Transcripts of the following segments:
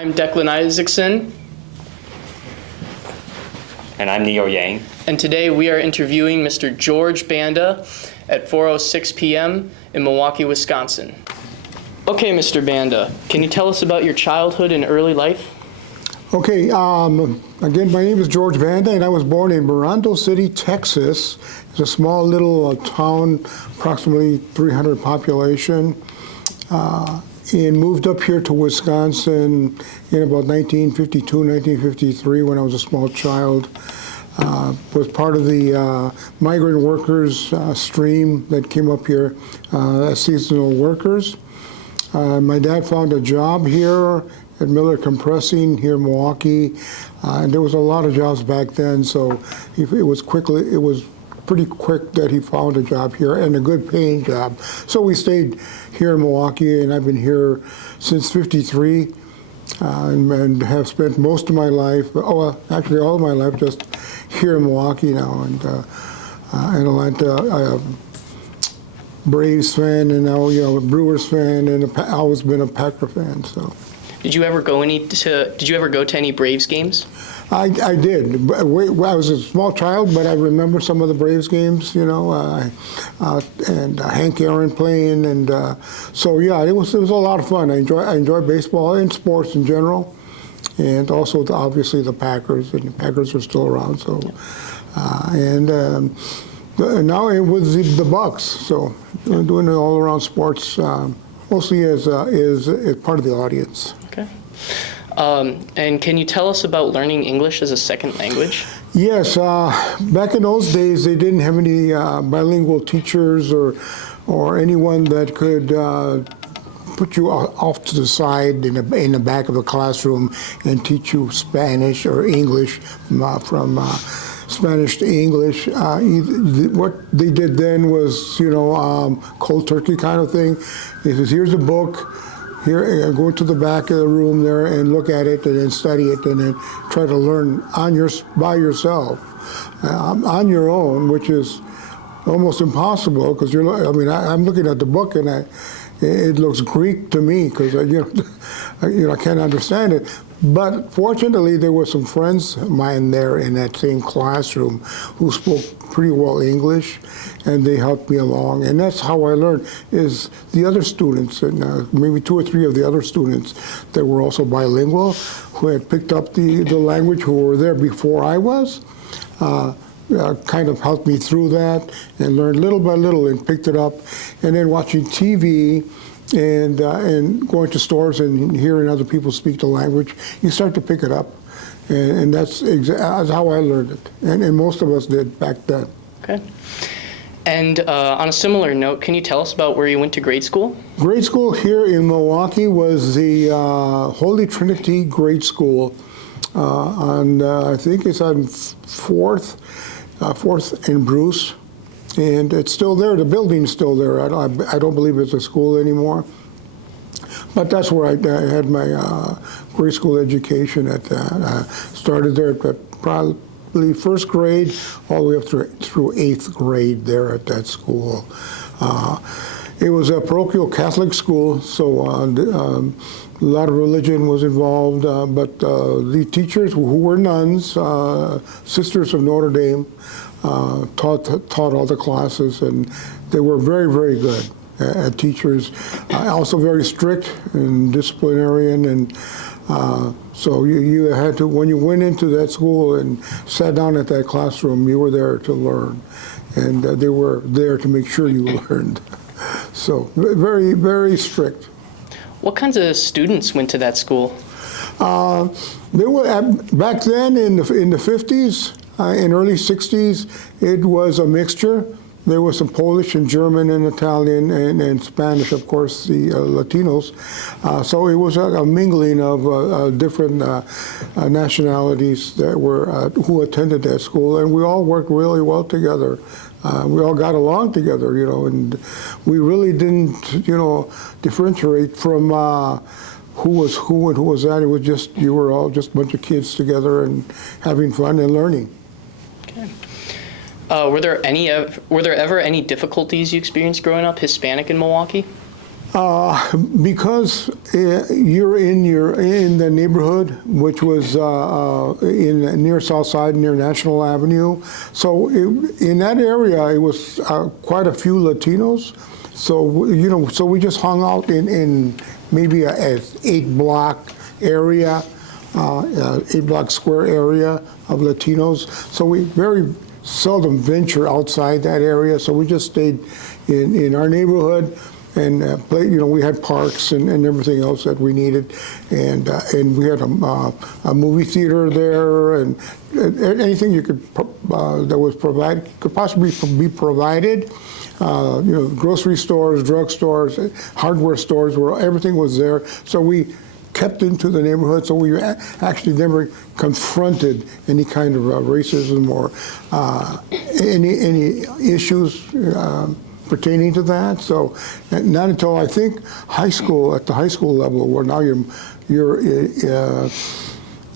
I'm Declan Isaacson. And I'm Neo Yang. And today we are interviewing Mr. George Banda at 4:06 p.m. in Milwaukee, Wisconsin. Okay, Mr. Banda, can you tell us about your childhood and early life? Okay, again, my name is George Banda, and I was born in Mirando City, Texas. It's a small little town, approximately 300 population, and moved up here to Wisconsin in about 1952, 1953, when I was a small child. Was part of the migrant workers stream that came up here as seasonal workers. My dad found a job here at Miller Compressing here in Milwaukee, and there was a lot of jobs back then, so it was pretty quick that he found a job here, and a good paying job. So we stayed here in Milwaukee, and I've been here since '53, and have spent most of my life, actually all of my life, just here in Milwaukee now, and Atlanta. Braves fan, and now a Brewers fan, and I've always been a Packer fan. So, Did you ever go to any Braves games? I did. I was a small child, but I remember some of the Braves games. And Hank Aaron playing, and so yeah, it was a lot of fun. I enjoy baseball and sports in general, and also obviously the Packers, and the Packers are still around. So, and now with the Bucks, so I'm doing it all around sports, mostly as part of the audience. Okay. And can you tell us about learning English as a second language? Yes, back in those days, they didn't have any bilingual teachers or anyone that could put you off to the side in the back of a classroom and teach you Spanish or English from Spanish to English. What they did then was, cold turkey kind of thing. He says, here's a book, here, go to the back of the room there and look at it and then study it and then try to learn by yourself, on your own, which is almost impossible because I'm looking at the book and it looks Greek to me because I can't understand it. But fortunately, there were some friends of mine there in that same classroom who spoke pretty well English, and they helped me along. And that's how I learned, is the other students, and maybe 2 or 3 of the other students that were also bilingual, who had picked up the language, who were there before I was, kind of helped me through that and learned little by little and picked it up. And then watching TV, and going to stores and hearing other people speak the language, you start to pick it up. And that's how I learned it. And most of us did back then. Okay. And on a similar note, can you tell us about where you went to grade school? Grade school here in Milwaukee was the Holy Trinity Grade School I think it's on 4th and Bruce. And it's still there. The building's still there. I don't believe it's a school anymore. But that's where I had my grade school education. Started there at probably first grade, all the way up through 8th grade there at that school. It was a parochial Catholic school, so a lot of religion was involved. But the teachers, who were nuns, Sisters of Notre Dame, taught all the classes, and they were very, very good teachers. Also very strict and disciplinarian, and so you had to, when you went into that school and sat down at that classroom, you were there to learn, and they were there to make sure you learned. So very, very strict. What kinds of students went to that school? There were back then in the 50s. In early 60s, it was a mixture. There was some Polish and German and Italian and Spanish, of course, the Latinos. So it was a mingling of different nationalities that were who attended that school, and we all worked really well together. We all got along together, and we really didn't, differentiate from who was who and who was that. It was just, you were all just a bunch of kids together and having fun and learning. Okay. Were there ever any difficulties you experienced growing up Hispanic in Milwaukee? Because you're in the neighborhood, which was near South Side, near National Avenue. So in that area, it was quite a few Latinos. So so we just hung out in maybe a 8-block area, 8-block square area of Latinos. So we very seldom venture outside that area. So we just stayed in our neighborhood. And we had parks and everything else that we needed, and we had a movie theater there, and anything you could that was provided could possibly be provided. Grocery stores, drug stores, hardware stores, where everything was there. So we kept into the neighborhood, so we actually never confronted any kind of racism or any issues pertaining to that. So not until I think high school, at the high school level, where now you're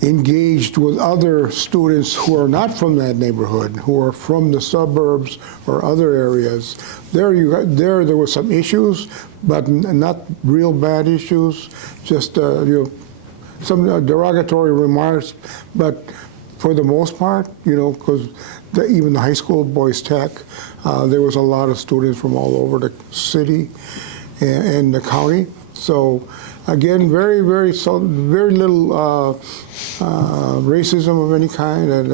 engaged with other students who are not from that neighborhood, who are from the suburbs or other areas. There were some issues, but not real bad issues, just some derogatory remarks, but for the most part, because even the high school boys tech, there was a lot of students from all over the city and the county. So again, very little racism of any kind, and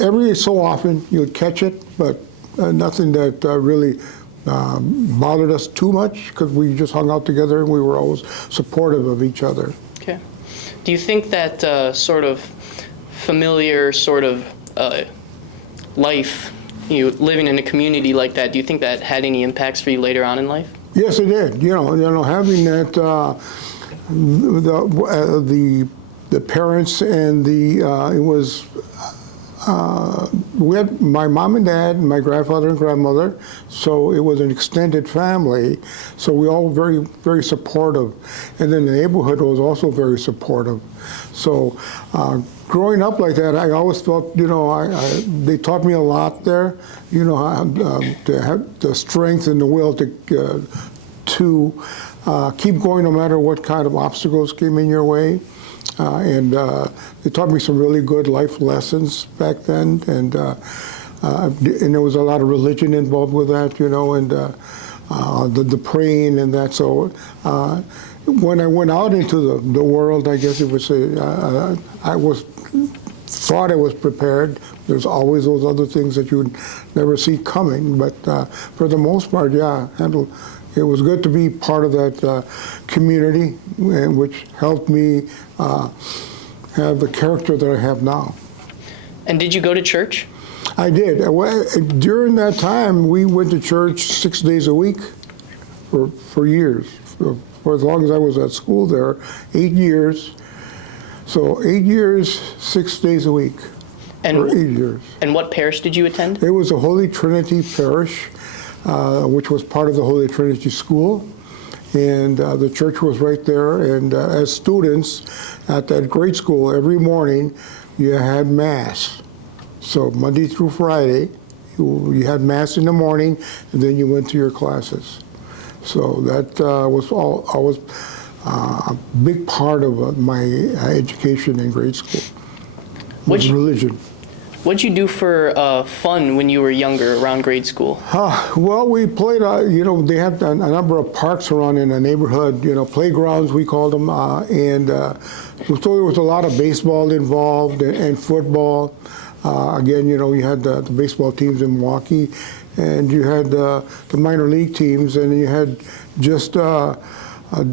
every so often you'd catch it, but nothing that really bothered us too much, because we just hung out together and we were always supportive of each other. Okay. Do you think that sort of familiar sort of life, living in a community like that, do you think that had any impacts for you later on in life? Yes, it did. Having that, the parents and it was, we had my mom and dad, and my grandfather and grandmother, so it was an extended family. So we all very, very supportive. And then the neighborhood was also very supportive. So growing up like that, I always felt, they taught me a lot there, to have the strength and the will to keep going no matter what kind of obstacles came in your way. And they taught me some really good life lessons back then, and there was a lot of religion involved with that, and the praying and that. So when I went out into the world, I guess you would say, thought I was prepared. There's always those other things that you would never see coming, but for the most part, yeah, it was good to be part of that community, which helped me have the character that I have now. And did you go to church? I did. During that time, we went to church 6 days a week for years. For as long as I was at school there, 8 years. So 8 years, 6 days a week. For 8 years. And what parish did you attend? It was a Holy Trinity parish, which was part of the Holy Trinity School. And the church was right there. And as students at that grade school, every morning you had Mass. So Monday through Friday, you had Mass in the morning, and then you went to your classes. So that was always a big part of my education in grade school, was religion. What'd you do for fun when you were younger, around grade school? Well, we played, they had a number of parks around in the neighborhood, playgrounds, we called them, and so there was a lot of baseball involved and football. Again, you had the baseball teams in Milwaukee, and you had the minor league teams, and you had just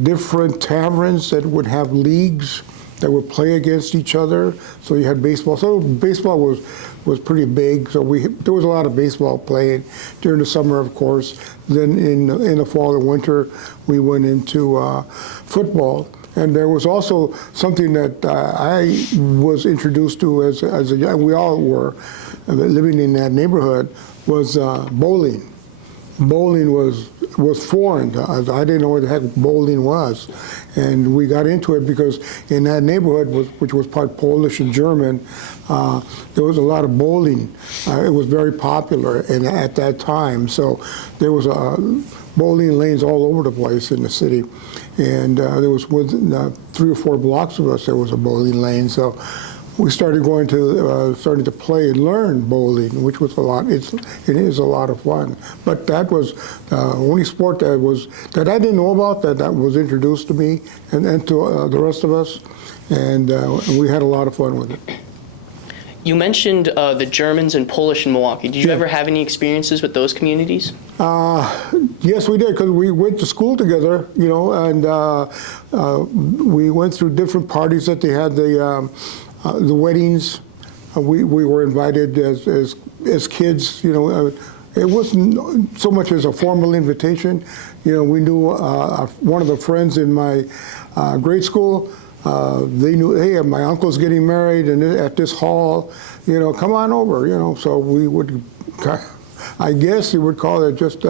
different taverns that would have leagues that would play against each other. So you had baseball. So baseball was pretty big. So there was a lot of baseball playing during the summer, of course. Then in the fall and winter, we went into football. And there was also something that I was introduced to as a young, we all were living in that neighborhood, was bowling. Bowling was foreign. I didn't know what the heck bowling was. And we got into it because in that neighborhood, which was part Polish and German, there was a lot of bowling. It was very popular at that time. So there was bowling lanes all over the place in the city. And there was within 3 or 4 blocks of us, there was a bowling lane. So we started starting to play and learn bowling, which was a lot. It is a lot of fun. But that was the only sport that I didn't know about, that was introduced to me and to the rest of us, and we had a lot of fun with it. You mentioned the Germans and Polish in Milwaukee. Did you ever have any experiences with those communities? Yes, we did, because we went to school together, and we went through different parties that they had, the weddings. We were invited as kids. It wasn't so much as a formal invitation. We knew one of the friends in my grade school. They knew, hey, my uncle's getting married and at this hall, come on over, So we would, I guess you would call it just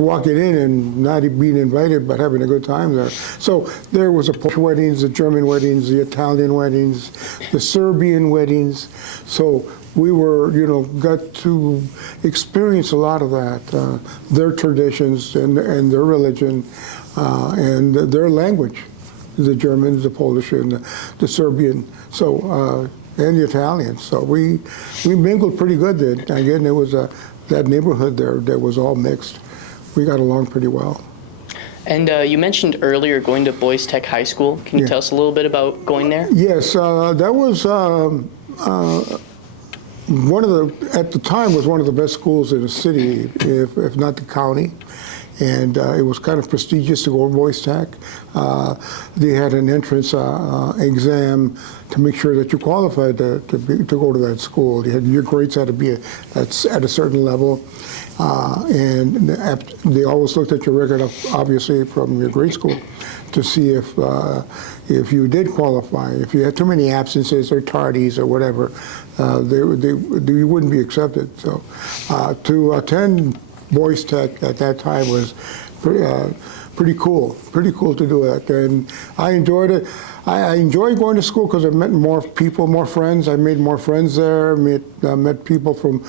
walking in and not being invited, but having a good time there. So there was the Polish weddings, the German weddings, the Italian weddings, the Serbian weddings. So we were, got to experience a lot of that, their traditions and their religion and their language. The Germans, the Polish, and the Serbian, and the Italian. So we mingled pretty good then. Again, there was that neighborhood there that was all mixed. We got along pretty well. And you mentioned earlier going to Boys Tech High School. Can you tell us a little bit about going there? Yes, that was at the time was one of the best schools in the city, if not the county. And it was kind of prestigious to go to Boys Tech. They had an entrance exam to make sure that you qualified to go to that school. Your grades had to be at a certain level. And they always looked at your record, obviously, from your grade school to see if you did qualify. If you had too many absences or tardies or whatever, you wouldn't be accepted. So to attend Boys Tech at that time was pretty cool to do it, and I enjoyed it. I enjoyed going to school because I met more people, more friends. I made more friends there. Met people from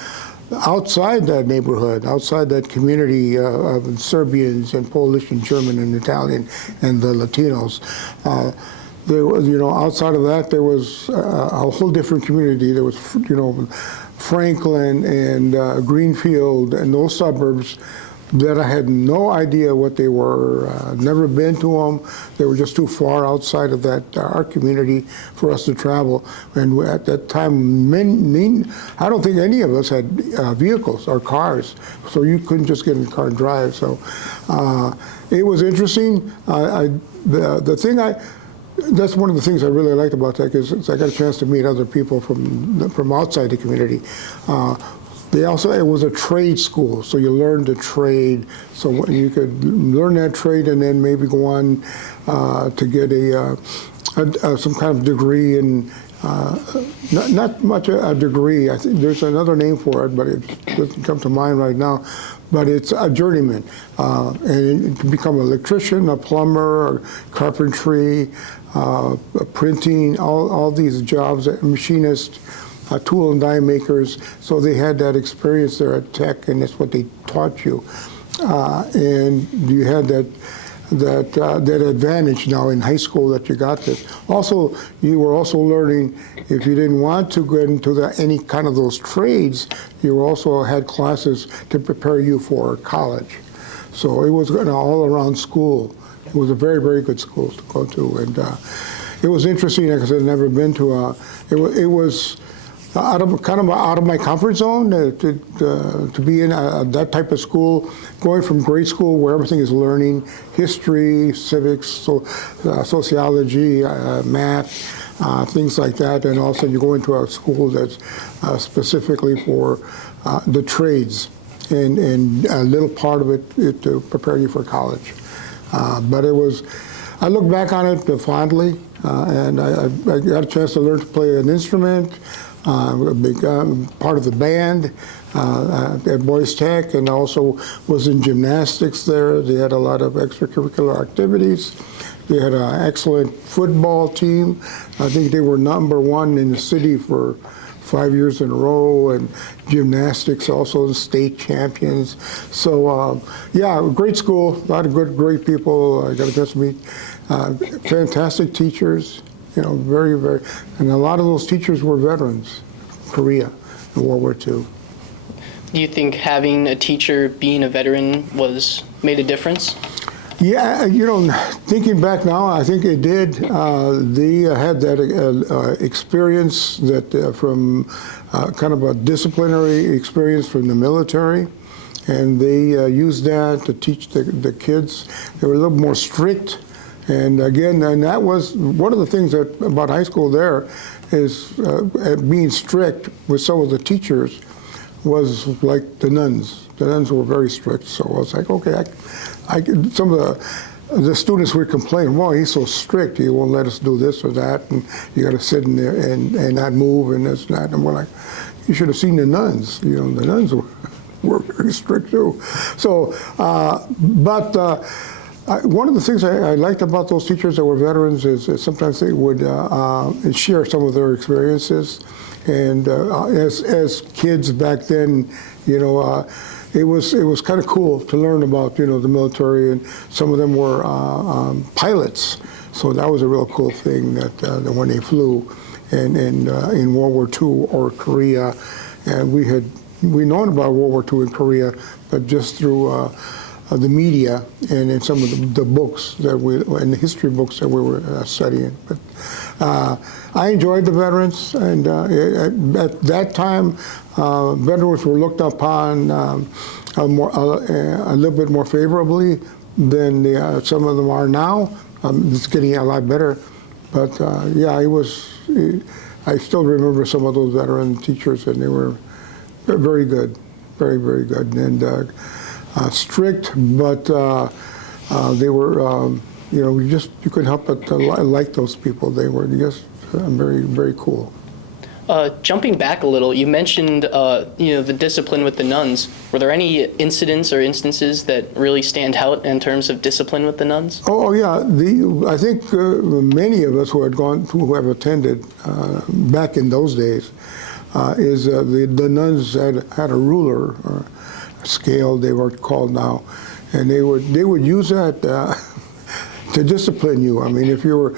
outside that neighborhood, outside that community of Serbians and Polish and German and Italian and the Latinos. There was, outside of that, there was a whole different community. There was, Franklin and Greenfield and those suburbs that I had no idea what they were, never been to them. They were just too far outside of that, our community, for us to travel. And at that time, I don't think any of us had vehicles or cars, so you couldn't just get in the car and drive. So it was interesting. That's one of the things I really liked about Tech is I got a chance to meet other people from outside the community. It was a trade school, so you learned to trade. So you could learn that trade and then maybe go on to get some kind of degree in, not much a degree. I think there's another name for it, but it doesn't come to mind right now. But it's a journeyman, and to become an electrician, a plumber, or carpentry, printing, all these jobs, a machinist, tool and die makers. So they had that experience there at Tech, and that's what they taught you. And you had that advantage now in high school that you got this. Also, you were also learning, if you didn't want to get into any kind of those trades, you also had classes to prepare you for college. So it was an all-around school. It was a very, very good school to go to. And it was interesting because I'd never been to it was out of my comfort zone to be in that type of school, going from grade school where everything is learning, history, civics, sociology, math, things like that, and also you go into a school that's specifically for the trades, and a little part of it to prepare you for college. But I look back on it fondly, and I got a chance to learn to play an instrument. A big part of the band at Boys Tech, and also was in gymnastics there. They had a lot of extracurricular activities. They had an excellent football team. I think they were #1 in the city for 5 years in a row, and gymnastics also state champions. So yeah, great school, a lot of great people. I got a chance to meet fantastic teachers, very, and a lot of those teachers were veterans, Korea, in World War II. Do you think having a teacher being a veteran made a difference? Yeah, thinking back now, I think it did. They had that experience that from kind of a disciplinary experience from the military, and they used that to teach the kids. They were a little more strict, and again, and that was one of the things about high school there is being strict with some of the teachers was like the nuns. The nuns were very strict, so I was like, okay, some of the students would complain, well, he's so strict, he won't let us do this or that, and you got to sit in there and not move and this and that. And we're like, you should have seen the nuns. The nuns were very strict too. So, one of the things I liked about those teachers that were veterans is that sometimes they would share some of their experiences. And as kids back then, it was kind of cool to learn about the military, and some of them were pilots, so that was a real cool thing that when they flew, and in World War II or Korea, and we known about World War II in Korea, but just through the media and in some of the books and the history books that we were studying. But I enjoyed the veterans, and at that time, veterans were looked upon a little bit more favorably than some of them are now. It's getting a lot better, but yeah, I still remember some of those veteran teachers, and they were very good, very, very good, and strict, but they were, you couldn't help but like those people. They were just very, very cool. Jumping back a little, you mentioned the discipline with the nuns. Were there any incidents or instances that really stand out in terms of discipline with the nuns? Oh yeah, I think many of us who have attended back in those days, the nuns had a ruler or a scale, they were called now, and they would use that to discipline you. I mean, if you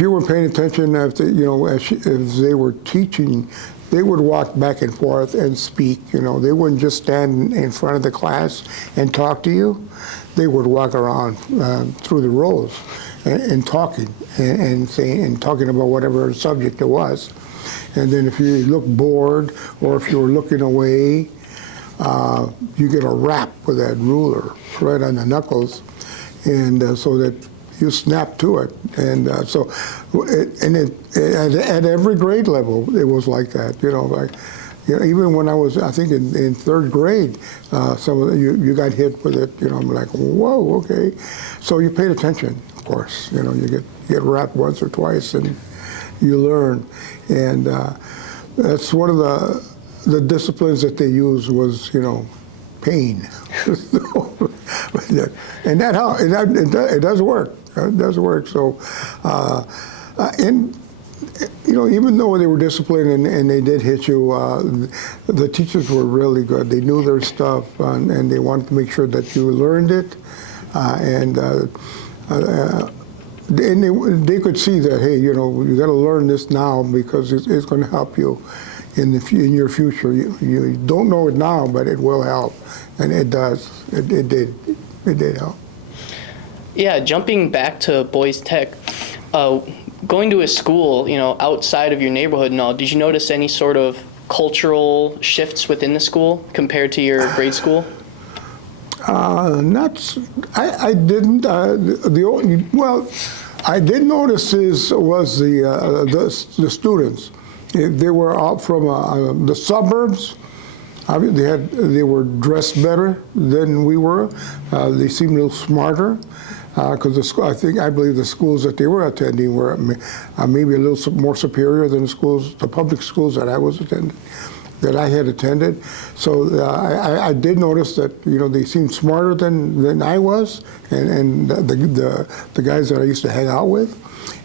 weren't paying attention, as they were teaching, they would walk back and forth and speak. They wouldn't just stand in front of the class and talk to you. They would walk around through the rows and talking and talking about whatever subject it was. And then if you looked bored or if you were looking away, you get a rap with that ruler right on the knuckles, and so that you snap to it. And at every grade level, it was like that. Even when I was, I think in third grade, some of you got hit with it. I'm like, whoa, okay. So you paid attention, of course. You get rapped once or twice, and you learn. And that's one of the disciplines that they used was, pain. And it does work. It does work. So, even though they were disciplined and they did hit you, the teachers were really good. They knew their stuff, and they wanted to make sure that you learned it, and they could see that, hey, you got to learn this now because it's going to help you in your future. You don't know it now, but it will help, and it does. It did help. Yeah, jumping back to Boys Tech, going to a school, outside of your neighborhood and all, did you notice any sort of cultural shifts within the school compared to your grade school? I didn't. I did notice was the students. They were out from the suburbs. They were dressed better than we were. They seemed a little smarter because I believe the schools that they were attending were maybe a little more superior than the public schools that I had attended. So I did notice that they seemed smarter than I was, and the guys that I used to hang out with,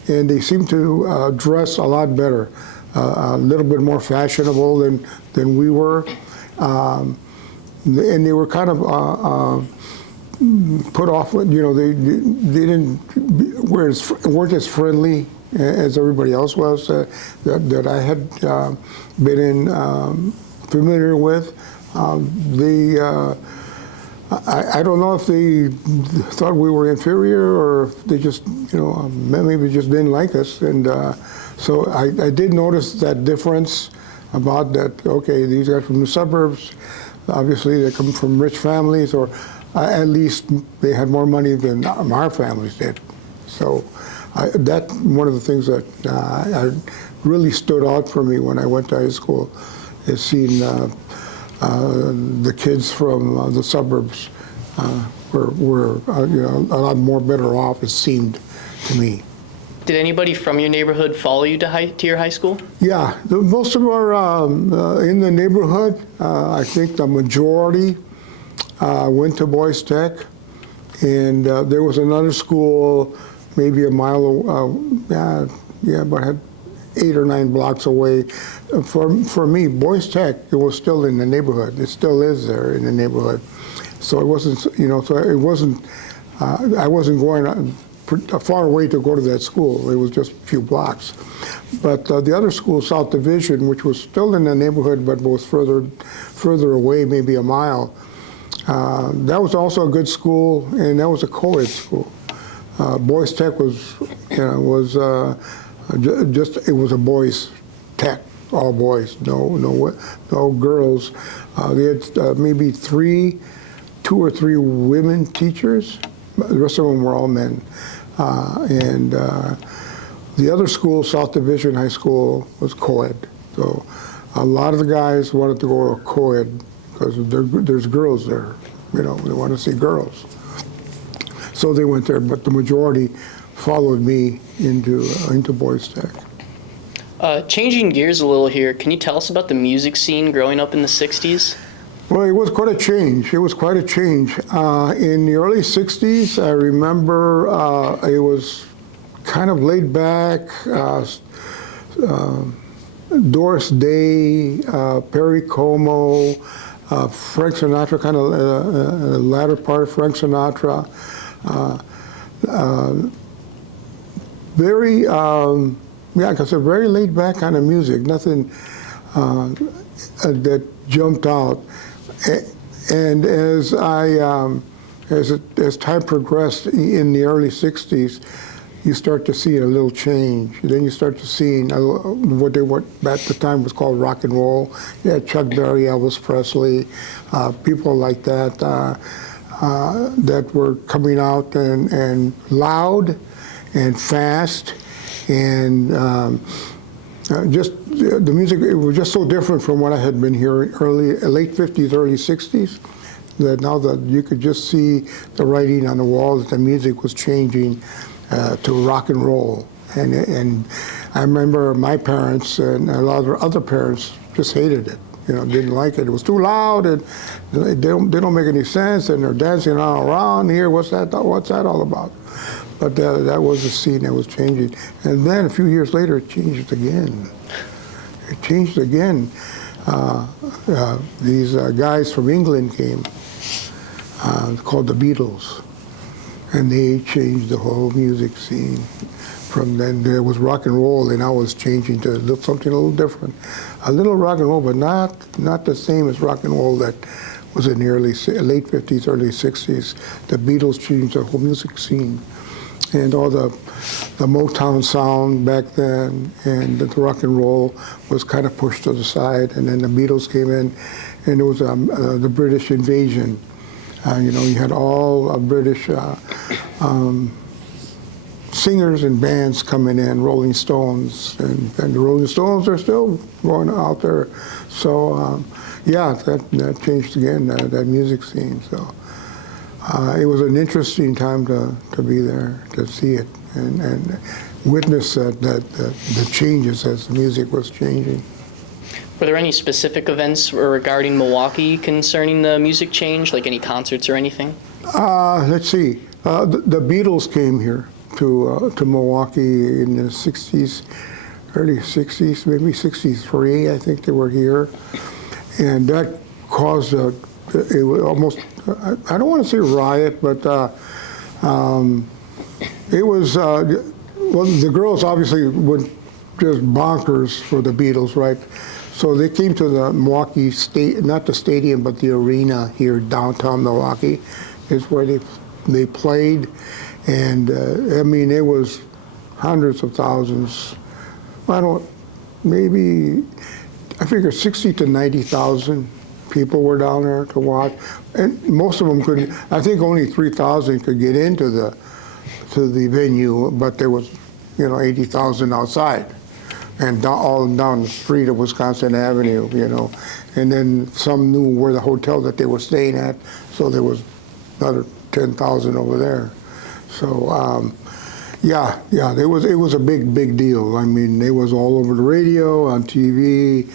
and they seemed to dress a lot better a little bit more fashionable than we were. And they were kind of put off with, they weren't as friendly as everybody else was that I had been familiar with. I don't know if they thought we were inferior or if they just, maybe just didn't like us. And so I did notice that difference about that, okay, these guys from the suburbs, obviously they come from rich families, or at least they had more money than our families did. So that's one of the things that really stood out for me when I went to high school, is seeing the kids from the suburbs were a lot more better off, it seemed to me. Did anybody from your neighborhood follow you to your high school? Yeah, most of them are in the neighborhood. I think the majority went to Boys Tech, and there was another school maybe a mile, about 8 or 9 blocks away. For me, Boys Tech, it was still in the neighborhood. It still is there in the neighborhood. So it wasn't, I wasn't going far away to go to that school. It was just a few blocks. But the other school, South Division, which was still in the neighborhood but was further away, maybe a mile, that was also a good school, and that was a co-ed school. Boys Tech was it was a boys' tech, all boys, no girls. They had maybe 2 or 3 women teachers. The rest of them were all men. And the other school, South Division High School, was co-ed. So a lot of the guys wanted to go to co-ed because there's girls there. They want to see girls. So they went there, but the majority followed me into Boys Tech. Changing gears a little here, can you tell us about the music scene growing up in the 60s? Well, it was quite a change. In the early 60s, I remember it was kind of laid back. Doris Day, Perry Como, Frank Sinatra, kind of the latter part of Frank Sinatra. Very, like I said, very laid back kind of music. Nothing that jumped out. And as time progressed in the early 60s, you start to see a little change. Then you start to see what at the time was called rock and roll. You had Chuck Berry, Elvis Presley, people like that that were coming out and loud and fast, and just the music, it was just so different from what I had been hearing late 50s, early 60s, that now that you could just see the writing on the wall that the music was changing to rock and roll. And I remember my parents and a lot of other parents just hated it, didn't like it. It was too loud, and they don't make any sense, and they're dancing all around here. What's that all about? But that was the scene that was changing. And then a few years later, it changed again. These guys from England came, called the Beatles. And they changed the whole music scene. From then, there was rock and roll, and I was changing to something a little different. A little rock and roll, but not the same as rock and roll that was in the late 50s, early 60s. The Beatles changed the whole music scene. And all the Motown sound back then, and the rock and roll was kind of pushed to the side. And then the Beatles came in, and it was the British invasion. You had all British singers and bands coming in, Rolling Stones, and the Rolling Stones are still going out there. So that changed again, that music scene. So it was an interesting time to be there, to see it, and witness the changes as the music was changing. Were there any specific events regarding Milwaukee concerning the music change, like any concerts or anything? Let's see. The Beatles came here to Milwaukee in the 60s, early 60s, maybe 63, I think they were here. And that caused it was almost, I don't want to say riot, but it was, well, the girls obviously went just bonkers for the Beatles, right? So they came to the Milwaukee state, not the stadium, but the arena here downtown Milwaukee is where they played. And I mean, it was hundreds of thousands. I figure 60 to 90,000 people were down there to watch. And most of them couldn't, I think only 3,000 could get into the venue, but there was, 80,000 outside. And all down the street of Wisconsin Avenue, And then some knew where the hotel that they were staying at, so there was another 10,000 over there. So, it was a big deal. I mean, it was all over the radio, on TV,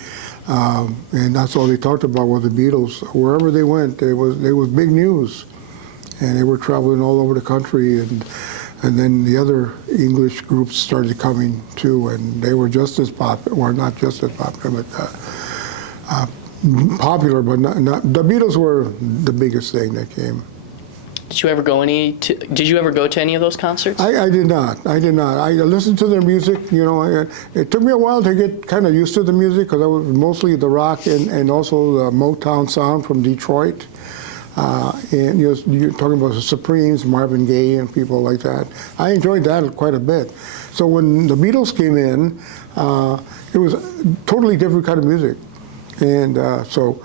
and that's all they talked about was the Beatles. Wherever they went, it was big news, and they were traveling all over the country, and then the other English groups started coming too, and they were just as popular, or not just as popular, but popular, but not. The Beatles were the biggest thing that came. Did you ever go to any of those concerts? I did not. I listened to their music. It took me a while to get kind of used to the music because I was mostly the rock and also the Motown sound from Detroit. And you're talking about the Supremes, Marvin Gaye, and people like that. I enjoyed that quite a bit. So when the Beatles came in, it was a totally different kind of music, and so.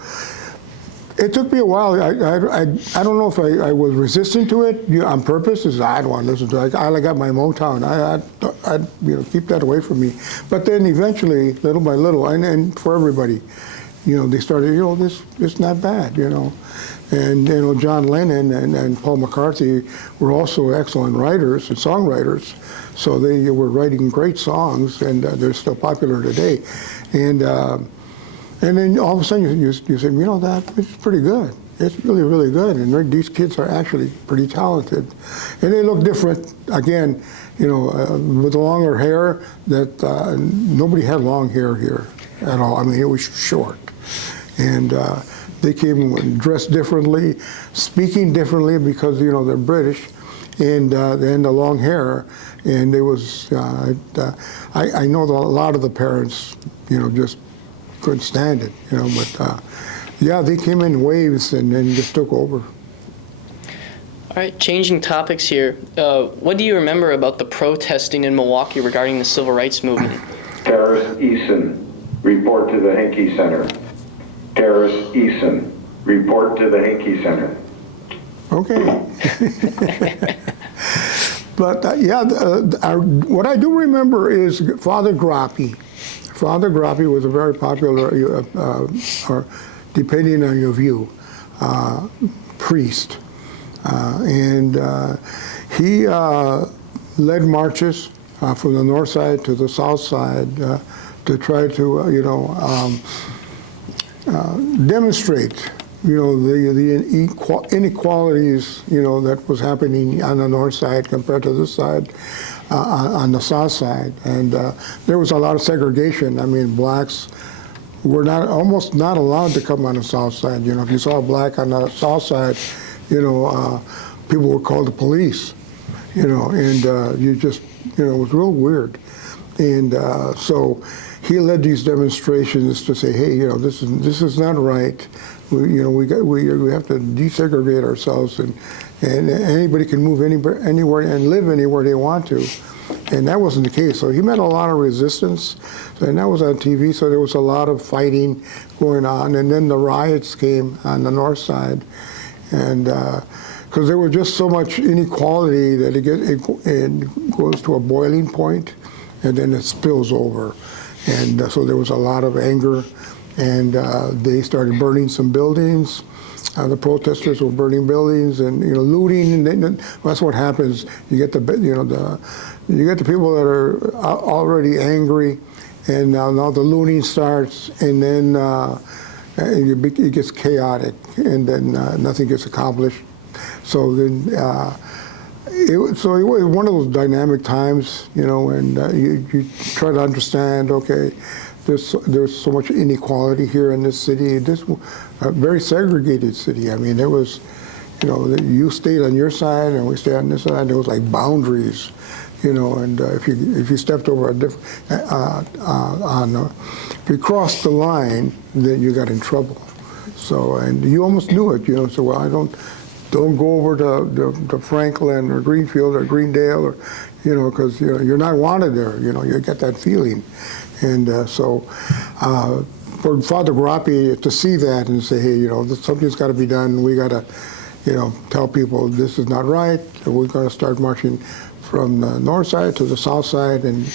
It took me a while. I don't know if I was resistant to it on purpose. I don't want to listen to it. I got my Motown. I'd keep that away from me. But then eventually, little by little, and for everybody, they started. This is not bad. And John Lennon and Paul McCartney were also excellent writers and songwriters. So they were writing great songs, and they're still popular today. And then all of a sudden you say, that it's pretty good. It's really, really good. And these kids are actually pretty talented. And they look different, again, with longer hair, that nobody had long hair here at all. I mean, it was short. And they came dressed differently, speaking differently because, they're British, and the long hair. And it was, I know that a lot of the parents, just couldn't stand it, but they came in waves and then just took over. All right, changing topics here. What do you remember about the protesting in Milwaukee regarding the civil rights movement? Terrace Eason, report to the Henke Center. Terrace Eason, report to the Henke Center. Okay. But what I do remember is Father Grappi. Father Grappi was a very popular, or depending on your view, priest. And he led marches from the north side to the south side to try to, demonstrate, the inequalities, that was happening on the north side compared to this side. On the south side, and there was a lot of segregation. I mean, blacks were almost not allowed to come on the south side. If you saw a black on the south side, people would call the police. And you just, it was real weird. And so he led these demonstrations to say, hey, this is not right. We have to desegregate ourselves, and anybody can move anywhere and live anywhere they want to. And that wasn't the case. So he met a lot of resistance, and that was on TV, so there was a lot of fighting going on. And then the riots came on the north side, and because there was just so much inequality that it goes to a boiling point, and then it spills over. And so there was a lot of anger, and they started burning some buildings. The protesters were burning buildings and looting, and that's what happens. You get the people that are already angry, and now the looting starts, and then it gets chaotic, and then nothing gets accomplished. So then it was one of those dynamic times, and you try to understand, okay, there's so much inequality here in this city. This a very segregated city. I mean, there was, you stayed on your side and we stayed on this side. There was like boundaries, and if you stepped over a different, if you crossed the line, then you got in trouble. So, and you almost knew it, so well, don't go over to Franklin or Greenfield or Greendale, or, because you're not wanted there. You get that feeling, and so for Father Grappi to see that and say, hey, something's got to be done. We got to, tell people this is not right. We're going to start marching from the north side to the south side and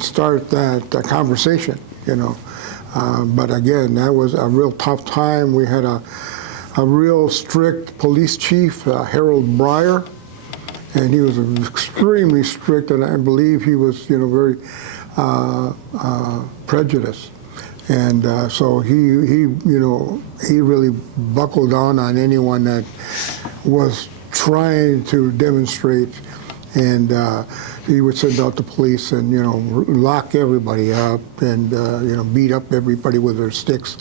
start that conversation. But again, that was a real tough time. We had a real strict police chief, Harold Breyer, and he was extremely strict, and I believe he was, very prejudiced. And so he really buckled down on anyone that was trying to demonstrate, and he would send out the police and, lock everybody up and, beat up everybody with their sticks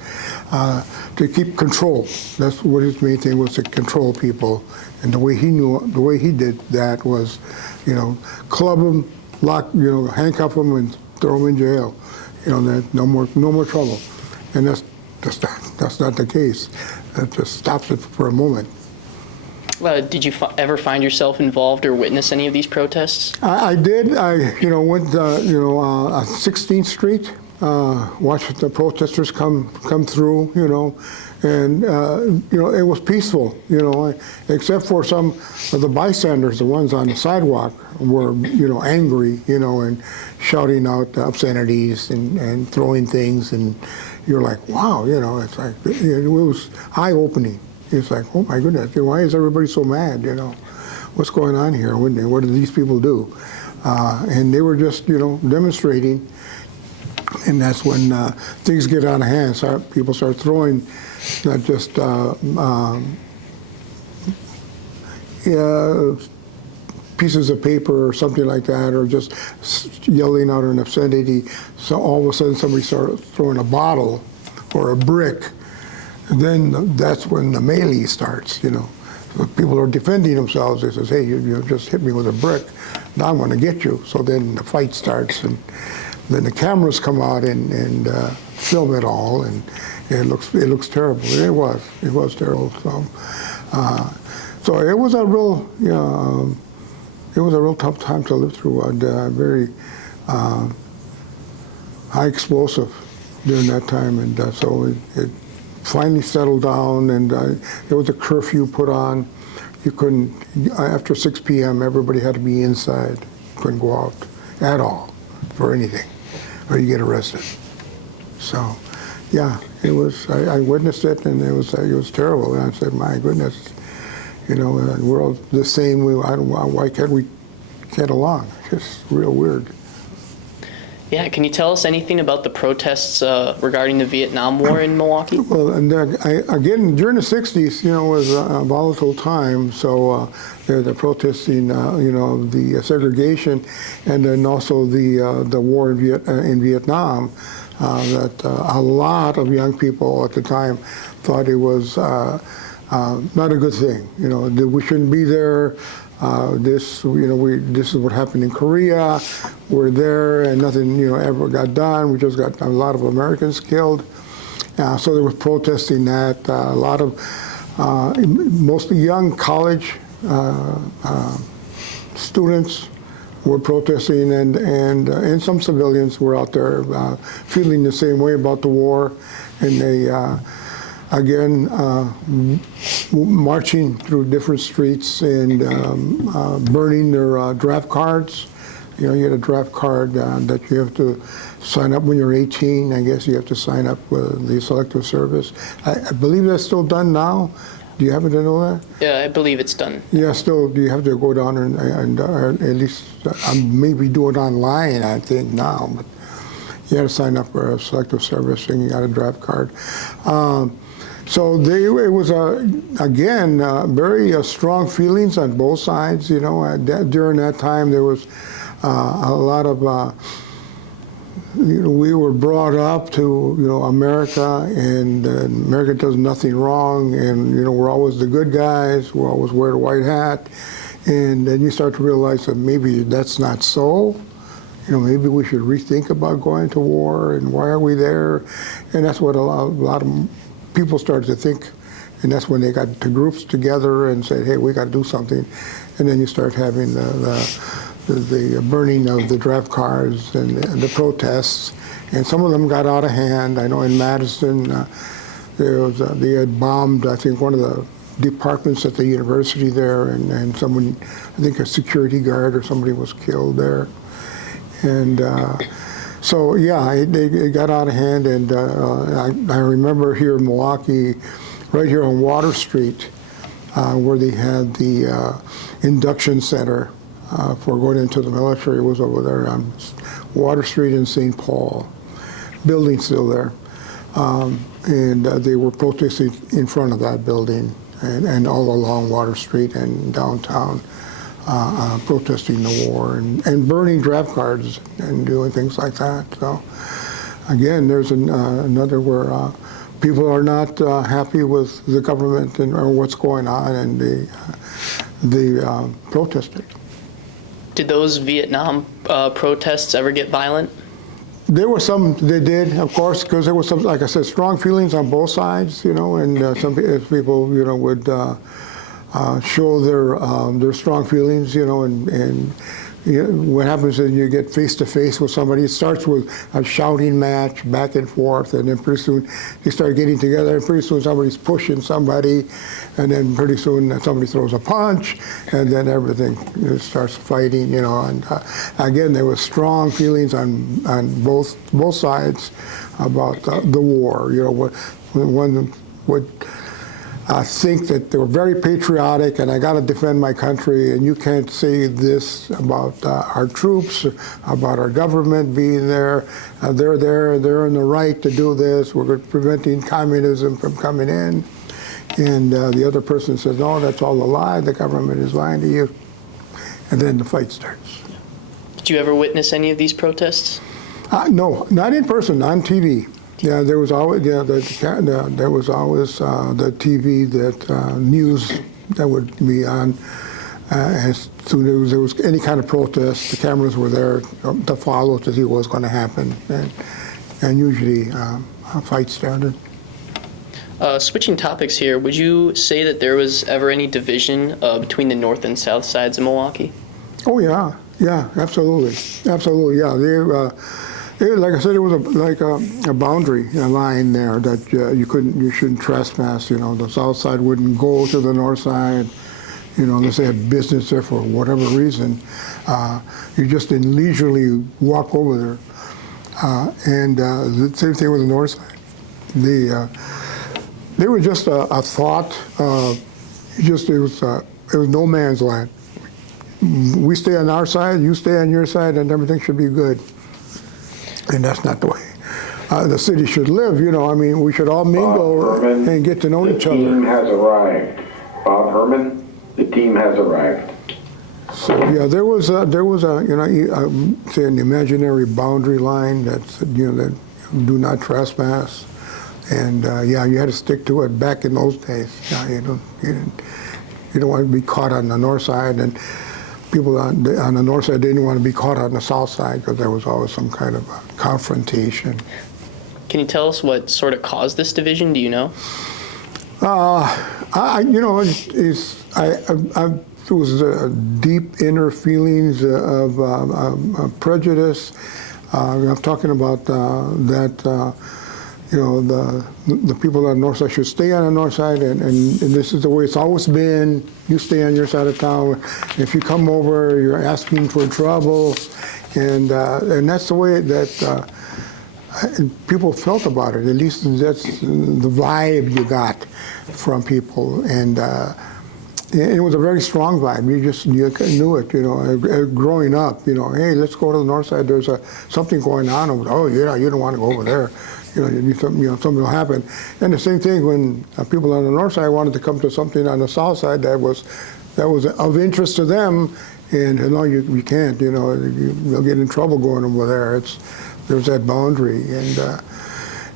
to keep control. That's what his main thing was, to control people. And the way he did that was, club them, lock, handcuff them and throw them in jail. That no more trouble. And that's not the case. That just stops it for a moment. Did you ever find yourself involved or witness any of these protests? I did. I went 16th Street, watched the protesters come through, and it was peaceful, except for some of the bystanders, the ones on the sidewalk were angry, and shouting out obscenities and throwing things, and you're like, wow, it's like it was eye-opening. It's like, oh my goodness, why is everybody so mad? What's going on here? What did these people do? And they were just, demonstrating. And that's when things get out of hand. People start throwing not just pieces of paper or something like that, or just yelling out an obscenity. So all of a sudden somebody starts throwing a bottle or a brick. And then that's when the melee starts, So people are defending themselves. They says, hey, you just hit me with a brick. Now I'm going to get you. So then the fight starts, and then the cameras come out and film it all, and it looks terrible. It was terrible. So it was a real tough time to live through. Very high explosive during that time, and so it finally settled down, and there was a curfew put on. You couldn't, after 6 p.m., everybody had to be inside. Couldn't go out at all for anything, or you get arrested. So, yeah, it was. I witnessed it, and it was terrible. And I said, my goodness, we're all the same. Why can't we get along? Just real weird. Yeah, can you tell us anything about the protests regarding the Vietnam War in Milwaukee? Well, and again, during the 60s, was a volatile time. So the protesting, the segregation, and then also the war in Vietnam, that a lot of young people at the time thought it was not a good thing. That we shouldn't be there. This is what happened in Korea. We're there, and nothing, ever got done. We just got a lot of Americans killed. So they were protesting that. A lot of, mostly young college students were protesting, and some civilians were out there feeling the same way about the war, and they. Again, marching through different streets and burning their draft cards. You had a draft card that you have to sign up when you're 18. I guess you have to sign up with the Selective Service. I believe that's still done now. Do you happen to know that? Yeah, I believe it's done. Yeah, still. Do you have to go down and at least maybe do it online, I think, now. But you had to sign up for a Selective Service, and you got a draft card. So it was again very strong feelings on both sides. You know, during that time there was a lot of you know, we were brought up to, you know, America, and America does nothing wrong, and you know, we're always the good guys. We always wear the white hat, and then you start to realize that maybe that's not so. You know, maybe we should rethink about going to war, and why are we there? And that's what a lot of people started to think, and that's when they got the groups together and said, hey, we got to do something. And then you start having the burning of the draft cards and the protests, and some of them got out of hand. I know in Madison, they had bombed, I think, one of the departments at the university there, and someone, I think a security guard or somebody was killed there. And so, yeah, it got out of hand, and I remember here in Milwaukee, right here on Water Street, where they had the induction center for going into the military, was over there on Water Street in St. Paul. Building still there. And they were protesting in front of that building and all along Water Street and downtown, protesting the war and burning draft cards and doing things like that. So again, there's another where people are not happy with the government or what's going on, and they protested. Did those Vietnam protests ever get violent? There were some, they did, of course, because there was some, like I said, strong feelings on both sides, you know, and some people, you know, would show their strong feelings, you know, and you know, what happens is you get face to face with somebody. It starts with a shouting match, back and forth, and then pretty soon you start getting together, and pretty soon somebody's pushing somebody, and then pretty soon somebody throws a punch, and then everything, you know, starts fighting, you know. And again, there was strong feelings on both sides about the war. You know, one would think that they were very patriotic, and I got to defend my country, and you can't say this about our troops, about our government being there. They're there, they're in the right to do this. We're preventing communism from coming in. And the other person says, no, that's all a lie. The government is lying to you. And then the fight starts. Did you ever witness any of these protests? No, not in person, on TV. Yeah, there was always there was always the TV that news that would be on as soon as there was any kind of protest. The cameras were there to follow to see what was going to happen, and usually a fight started. Switching topics here, would you say that there was ever any division between the north and south sides of Milwaukee? Oh yeah, absolutely, yeah. Like I said, it was like a boundary, a line there that you shouldn't trespass. You know, the south side wouldn't go to the north side. You know, unless they had business there for whatever reason. You just didn't leisurely walk over there. And the same thing with the north side. They were just a thought. It was no man's land. We stay on our side, you stay on your side, and everything should be good. And that's not the way the city should live. You know, I mean, we should all mingle Herman, and get to know each other. The team has arrived. Bob Herman, the team has arrived. So yeah, there was a you know, say an imaginary boundary line that do not trespass, and yeah, you had to stick to it back in those days. Yeah, you don't want to be caught on the north side, and people on the north side didn't want to be caught on the south side because there was always some kind of a confrontation. Can you tell us what sort of caused this division? Do you know? It was deep inner feelings of prejudice. I'm talking about that. You know, the people on the north side should stay on the north side, and this is the way it's always been. You stay on your side of town. If you come over, you're asking for trouble, and that's the way that people felt about it. At least that's the vibe you got from people, and it was a very strong vibe. You knew it, growing up, hey, let's go to the north side. There's something going on over there. Oh, yeah, you don't want to go over there. Something will happen. And the same thing when people on the north side wanted to come to something on the south side that was of interest to them, and no, you can't. They'll get in trouble going over there. There's that boundary,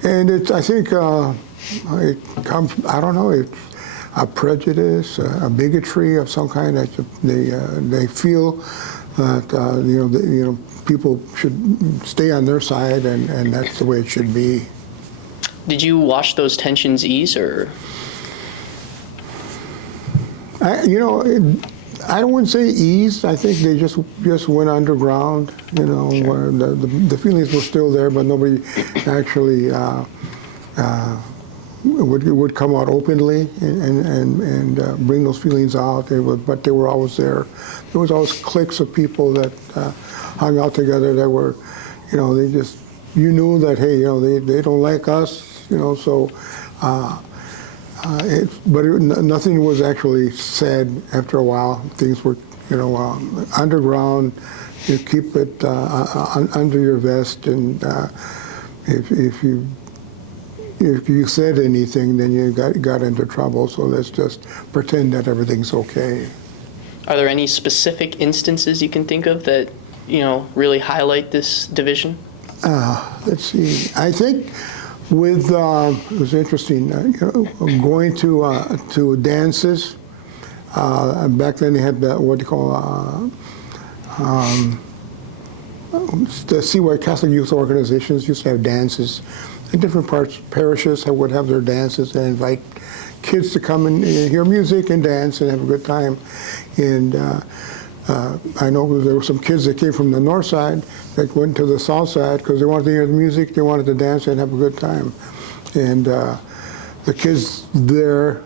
and it's, I think it comes. I don't know. It's a prejudice, a bigotry of some kind that they feel that people should stay on their side, and that's the way it should be. Did you watch those tensions ease, or? I wouldn't say eased. I think they just went underground. Sure. Where the feelings were still there, but nobody actually would come out openly and bring those feelings out. But they were always there. There was always cliques of people that hung out together that were, they just, you knew that, hey, they don't like us, so. Nothing was actually said after a while. Things were, underground. You keep it under your vest, and if you said anything, then you got into trouble. So let's just pretend that everything's okay. Are there any specific instances you can think of that really highlight this division? Let's see. I think. It was interesting, going to dances. Back then they had what you call the CY Catholic Youth Organizations used to have dances. In different parishes would have their dances and invite kids to come and hear music and dance and have a good time. And I know there were some kids that came from the north side that went to the south side because they wanted to hear the music, they wanted to dance and have a good time. And the kids there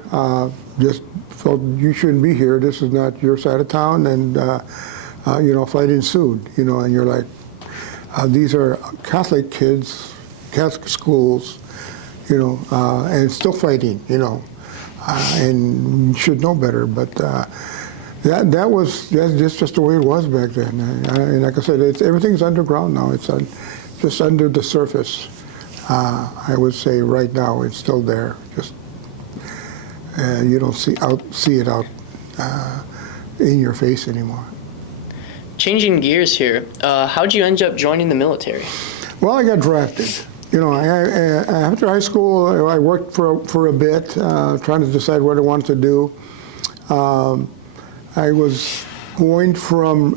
just felt, you shouldn't be here, this is not your side of town, and fight ensued, and you're like, these are Catholic kids, Catholic schools, and still fighting, and you should know better, but that's just the way it was back then. And like I said, everything's underground now. It's just under the surface. I would say right now it's still there. Just you don't see it out in your face anymore. Changing gears here, how'd you end up joining the military? Well, I got drafted. After high school, I worked for a bit, trying to decide what I wanted to do. I was going from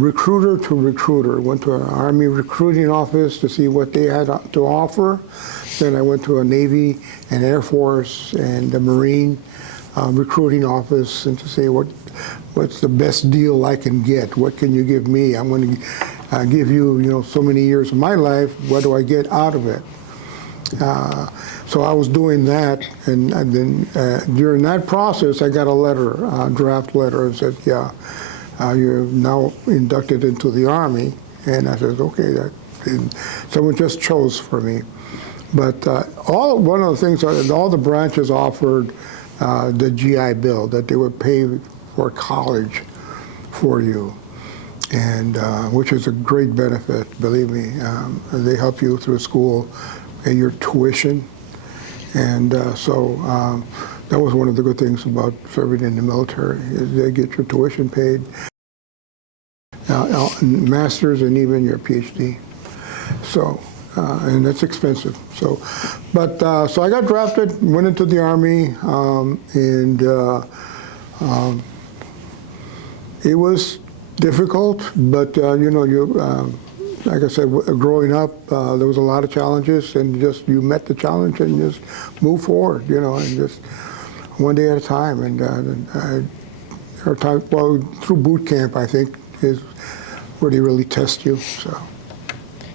recruiter to recruiter. Went to an Army recruiting office to see what they had to offer. Then I went to a Navy and Air Force and a Marine recruiting office, and to say what's the best deal I can get. What can you give me? I'm going to give you, so many years of my life. What do I get out of it? So I was doing that, and then during that process, I got a letter, a draft letter, that said, yeah, you're now inducted into the Army. And I said, okay, someone just chose for me. But one of the things, all the branches offered the GI Bill, that they would pay for college for you, and which is a great benefit, believe me. They help you through school, pay your tuition. And so that was one of the good things about serving in the military, is they get your tuition paid, master's and even your PhD. So, and that's expensive. So, so I got drafted, went into the Army, and it was difficult, but like I said, growing up, there was a lot of challenges, and just you met the challenge and just move forward, and just one day at a time. And through boot camp, I think, is where they really test you. So.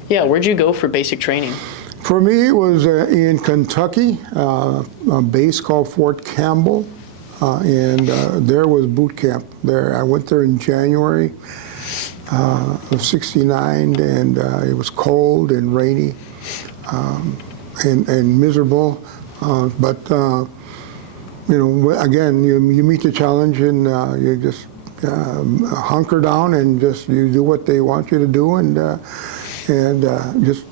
Yeah, where'd you go for basic training? For me, it was in Kentucky, a base called Fort Campbell, and there was boot camp there. I went there in January of '69, and it was cold and rainy and miserable. But again, you meet the challenge and you just hunker down and just you do what they want you to do and just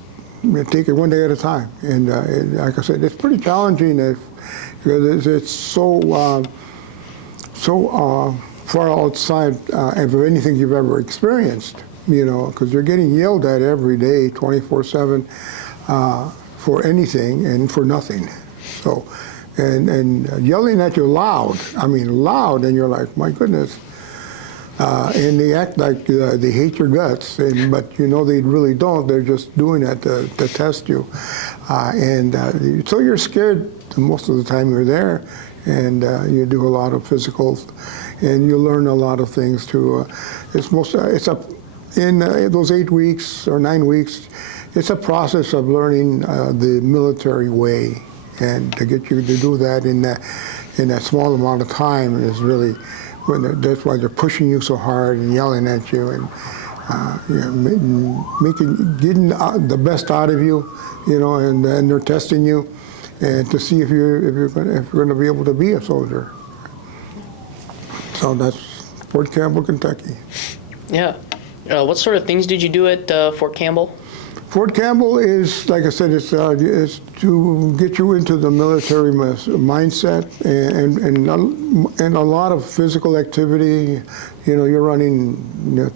take it one day at a time. And like I said, it's pretty challenging because it's so far outside of anything you've ever experienced. Because you're getting yelled at every day, 24/7, for anything and for nothing. So, and yelling at you loud. I mean, loud, and you're like, my goodness. And they act like they hate your guts, but they really don't. They're just doing that to test you. So you're scared most of the time you're there, and you do a lot of physicals, and you learn a lot of things too. In those 8 weeks or 9 weeks, it's a process of learning the military way, and to get you to do that in that small amount of time is really. That's why they're pushing you so hard and yelling at you and getting the best out of you, and they're testing you, and to see if you're going to be able to be a soldier. So that's Fort Campbell, Kentucky. Yeah. What sort of things did you do at Fort Campbell? Fort Campbell is, like I said, it's to get you into the military mindset and a lot of physical activity. You're running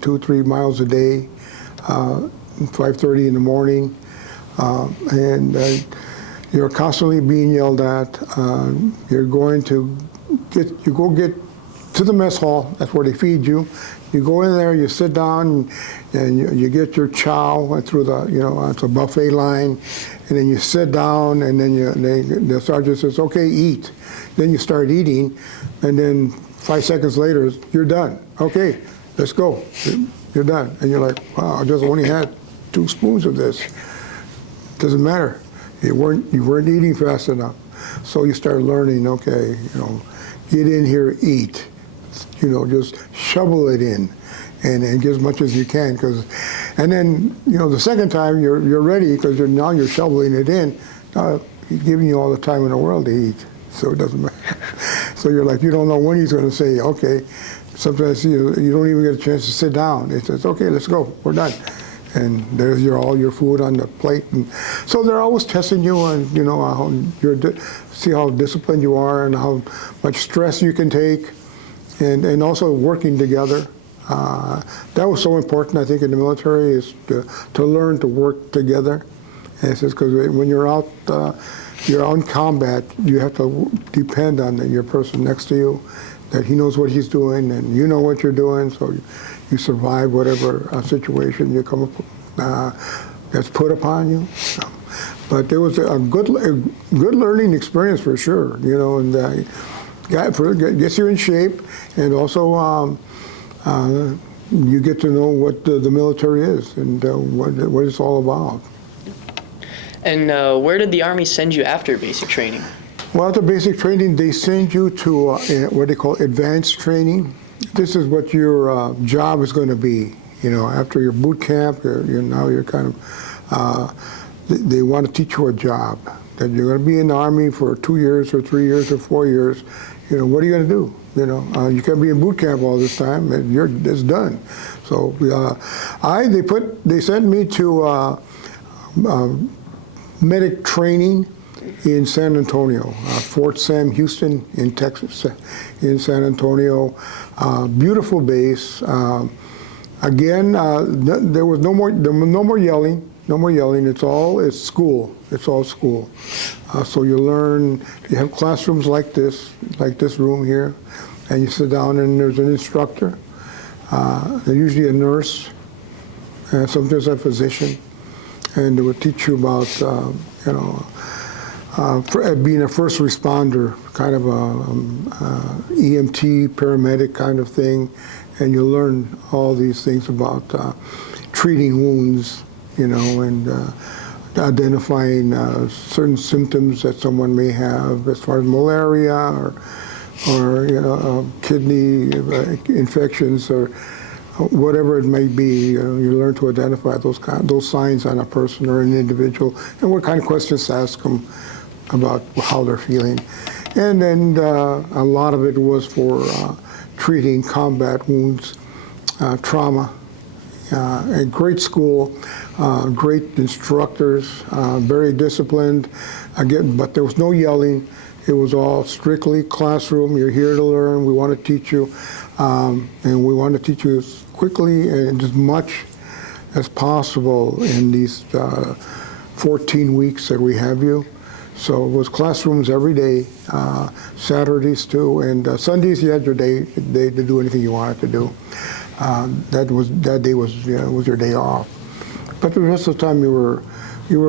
2-3 miles a day, 5:30 in the morning, and you're constantly being yelled at. You're going to get to the mess hall. That's where they feed you. You go in there, you sit down, and you get your chow through it's a buffet line, and then you sit down, and then the sergeant says, okay, eat. Then you start eating, and then 5 seconds later, you're done. Okay, let's go. You're done. And you're like, wow, I just only had 2 spoons of this. Doesn't matter. You weren't eating fast enough. So you start learning, okay, get in here, eat. Just shovel it in, and get as much as you can. And then the second time you're ready because now you're shoveling it in. He's giving you all the time in the world to eat, so it doesn't matter. So you're like, you don't know when he's going to say okay. Sometimes you don't even get a chance to sit down. He says, okay, let's go, we're done. And there's all your food on the plate. And so they're always testing you on see how disciplined you are and how much stress you can take. And also working together. That was so important, I think, in the military, is to learn to work together. And it's just because when you're out in combat, you have to depend on your person next to you, that he knows what he's doing and you know what you're doing, so you survive whatever situation you come up that's put upon you. So, but it was a good learning experience for sure, and gets you in shape, and also you get to know what the military is and what it's all about. And where did the Army send you after basic training? Well, after basic training, they send you to what they call advanced training. This is what your job is going to be. After your boot camp, you're kind of, they want to teach you a job. That you're going to be in the Army for 2 years or 3 years or 4 years. What are you going to do? You can't be in boot camp all this time. It's done. So they sent me to medic training in San Antonio, Fort Sam Houston in Texas, in San Antonio. Beautiful base. Again, there was no more yelling. No more yelling. It's school. It's all school. So you learn. You have classrooms like this room here, and you sit down and there's an instructor. They're usually a nurse, sometimes a physician, and they would teach you about being a first responder, kind of a EMT paramedic kind of thing, and you learn all these things about treating wounds. And identifying certain symptoms that someone may have, as far as malaria or kidney infections or whatever it may be. You learn to identify those signs on a person or an individual, and what kind of questions to ask them about how they're feeling. And then a lot of it was for treating combat wounds, trauma. A great school, great instructors, very disciplined. Again, but there was no yelling. It was all strictly classroom. You're here to learn. We want to teach you, and we want to teach you as quickly and as much as possible in these 14 weeks that we have you. So it was classrooms every day, Saturdays too, and Sundays you had your day to do anything you wanted to do. That day was your day off. But the rest of the time you were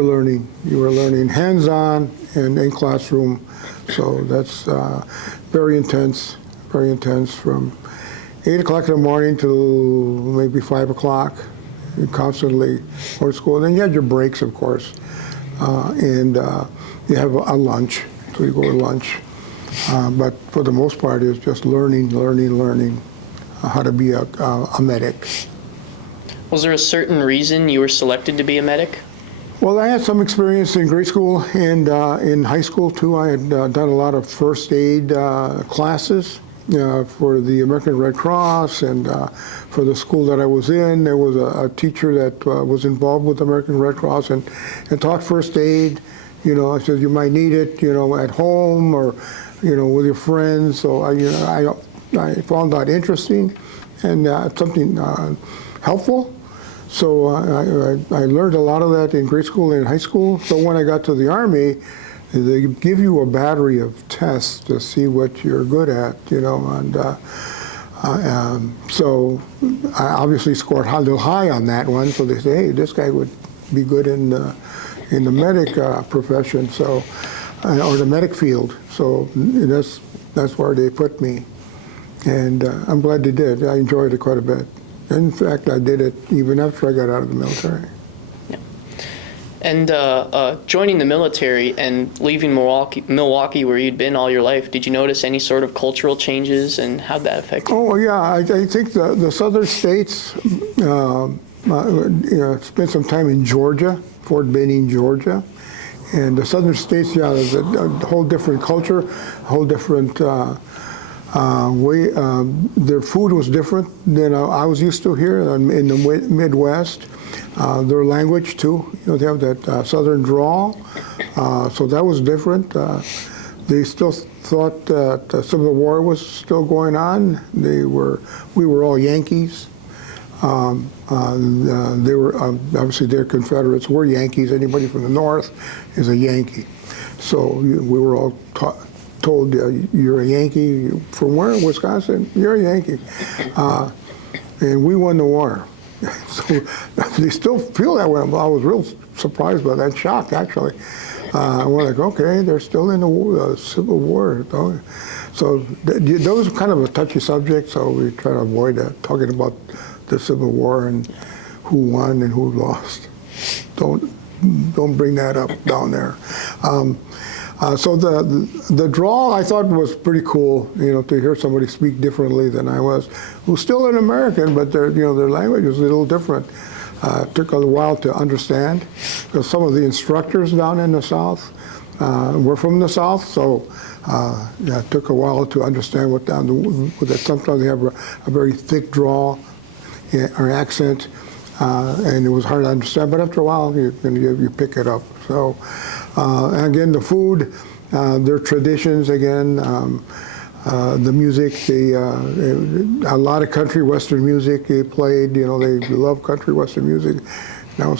learning hands-on and in classroom. So that's very intense from 8 o'clock in the morning till maybe 5 o'clock. You constantly go to school. And then you had your breaks, of course, and you have a lunch. So you go to lunch. But for the most part, it's just learning how to be a medic. Was there a certain reason you were selected to be a medic? Well, I had some experience in grade school and in high school too. I had done a lot of first aid classes for the American Red Cross, and for the school that I was in, there was a teacher that was involved with the American Red Cross and taught first aid. I said you might need it, at home or, with your friends. So I found that interesting and something helpful. So I learned a lot of that in grade school and high school. So when I got to the Army, they give you a battery of tests to see what you're good at, and so I obviously scored a little high on that one. So they say, hey, this guy would be good in the medic profession, so or the medic field. So that's where they put me, and I'm glad they did. I enjoyed it quite a bit. In fact, I did it even after I got out of the military. Yeah. And joining the military and leaving Milwaukee, where you'd been all your life, did you notice any sort of cultural changes, and how'd that affect you? Oh yeah, I think the southern states. Spent some time in Georgia, Fort Benning, Georgia, and the southern states. Yeah, there's a whole different culture, a whole different. Way their food was different than I was used to here in the Midwest. Their language too, they have that southern drawl, so that was different. They still thought that the Civil War was still going on. We were all Yankees. They were obviously they're Confederates. We're Yankees. Anybody from the North is a Yankee. So we were all told you're a Yankee. From where? Wisconsin. You're a Yankee. And we won the war. So they still feel that way. I was real surprised by that, shocked actually. We're like, okay, they're still in the Civil War. So those are kind of a touchy subject, so we try to avoid talking about the Civil War and who won and who lost. Don't bring that up down there. So the draw I thought was pretty cool, to hear somebody speak differently than I was, who's still an American, but their language was a little different. It took a while to understand, because some of the instructors down in the South were from the South, so it took a while to understand what sometimes they have a very thick drawl or accent, and it was hard to understand, but after a while you pick it up. So again, the food, their traditions, again, the music, a lot of country western music they played. They love country western music. And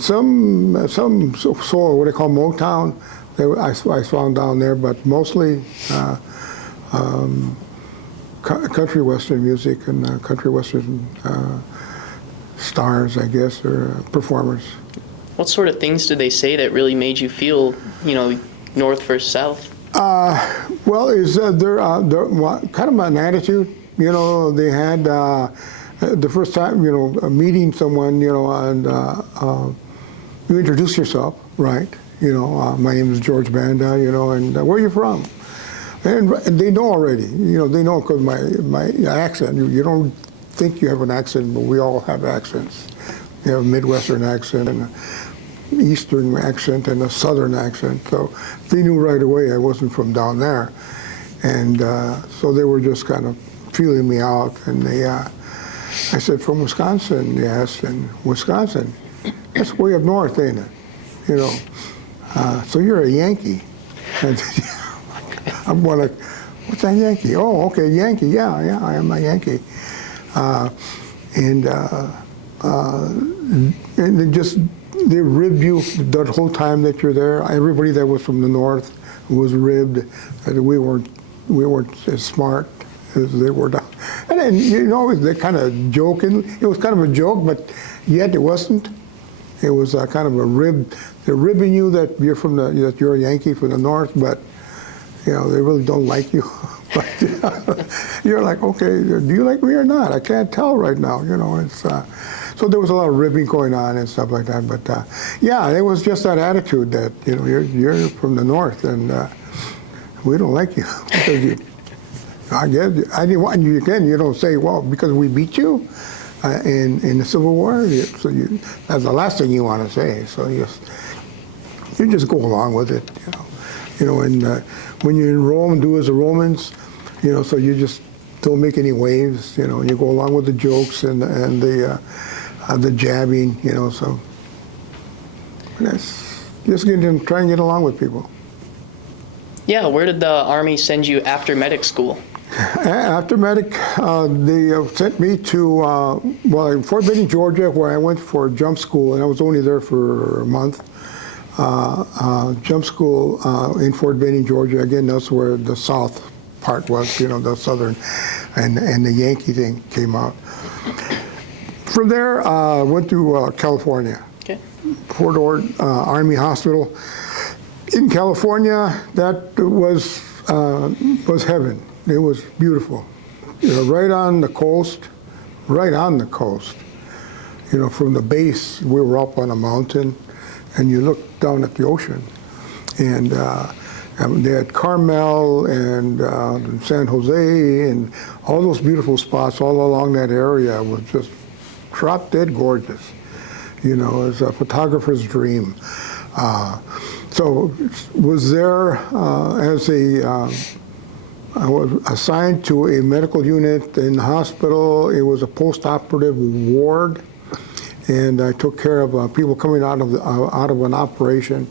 some soul, what they call Motown, I found down there, but mostly country western music and country western stars, I guess, or performers. What sort of things did they say that really made you feel, North versus South? Well, they're kind of an attitude. They had the first time, meeting someone, and you introduce yourself, right? My name is George Banda, and where are you from? And they know already, they know because my accent. You don't think you have an accent, but we all have accents. You have a Midwestern accent, Eastern accent and a Southern accent. So they knew right away I wasn't from down there. And so they were just kind of feeling me out. And I said, from Wisconsin? Yes, and Wisconsin, that's way up north, ain't it? You know, so you're a Yankee. And I'm going like, what's that Yankee? Oh, okay, Yankee, yeah, I am a Yankee. And they ribbed you the whole time that you're there. Everybody that was from the north was ribbed that we weren't as smart as they were down. And then, you know, they're kind of joking. It was kind of a joke, but yet it wasn't. It was kind of a rib. They're ribbing you that that you're a Yankee from the north, but you know they really don't like you. But you're like, okay, do you like me or not? I can't tell right now. You know, it's so there was a lot of ribbing going on and stuff like that. But yeah, it was just that attitude that you know you're from the north and we don't like you because you. I guess I didn't want you again. You don't say, well, because we beat you in the Civil War. So that's the last thing you want to say. So you just go along with it, you know. And when you're in Rome, do as the Romans, you know. So you just don't make any waves, you know. And you go along with the jokes and the jabbing, you know. So that's just try and get along with people. Yeah, where did the Army send you after medic school? After medic, they sent me to Fort Benning, Georgia, where I went for jump school, and I was only there for a month. Jump school in Fort Benning, Georgia. Again, that's where the south part was, you know, the southern, and the Yankee thing came out. From there, went to California. Okay. Fort Ord Army Hospital in California. That was heaven. It was beautiful, you know, right on the coast. You know, from the base, we were up on a mountain, and you looked down at the ocean. And they had Carmel and San Jose and all those beautiful spots all along that area was just drop dead gorgeous. You know, it was a photographer's dream. So was there I was assigned to a medical unit in the hospital. It was a post-operative ward, and I took care of people coming out of an operation,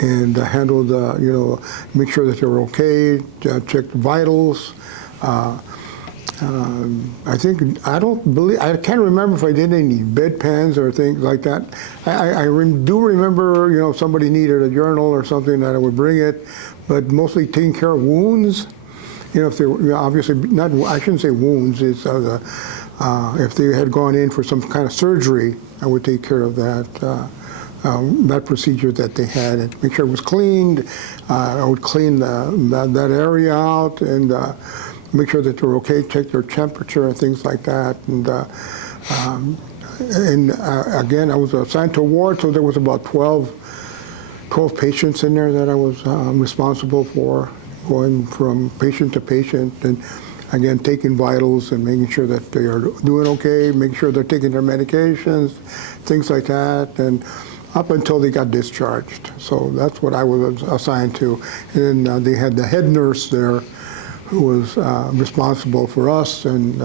and handled, you know, make sure that they were okay, checked vitals. I can't remember if I did any bedpans or things like that. I do remember, you know, somebody needed a journal or something that I would bring it, but mostly taking care of wounds. You know, if they were obviously not, I shouldn't say wounds. It's if they had gone in for some kind of surgery, I would take care of that that procedure that they had and make sure it was cleaned. I would clean that area out and make sure that they're okay. Check their temperature and things like that. And again, I was assigned to a ward, so there was about 12 patients in there that I was responsible for, going from patient to patient, and again, taking vitals and making sure that they are doing okay, making sure they're taking their medications, things like that, and up until they got discharged. So that's what I was assigned to. And then they had the head nurse there who was responsible for us and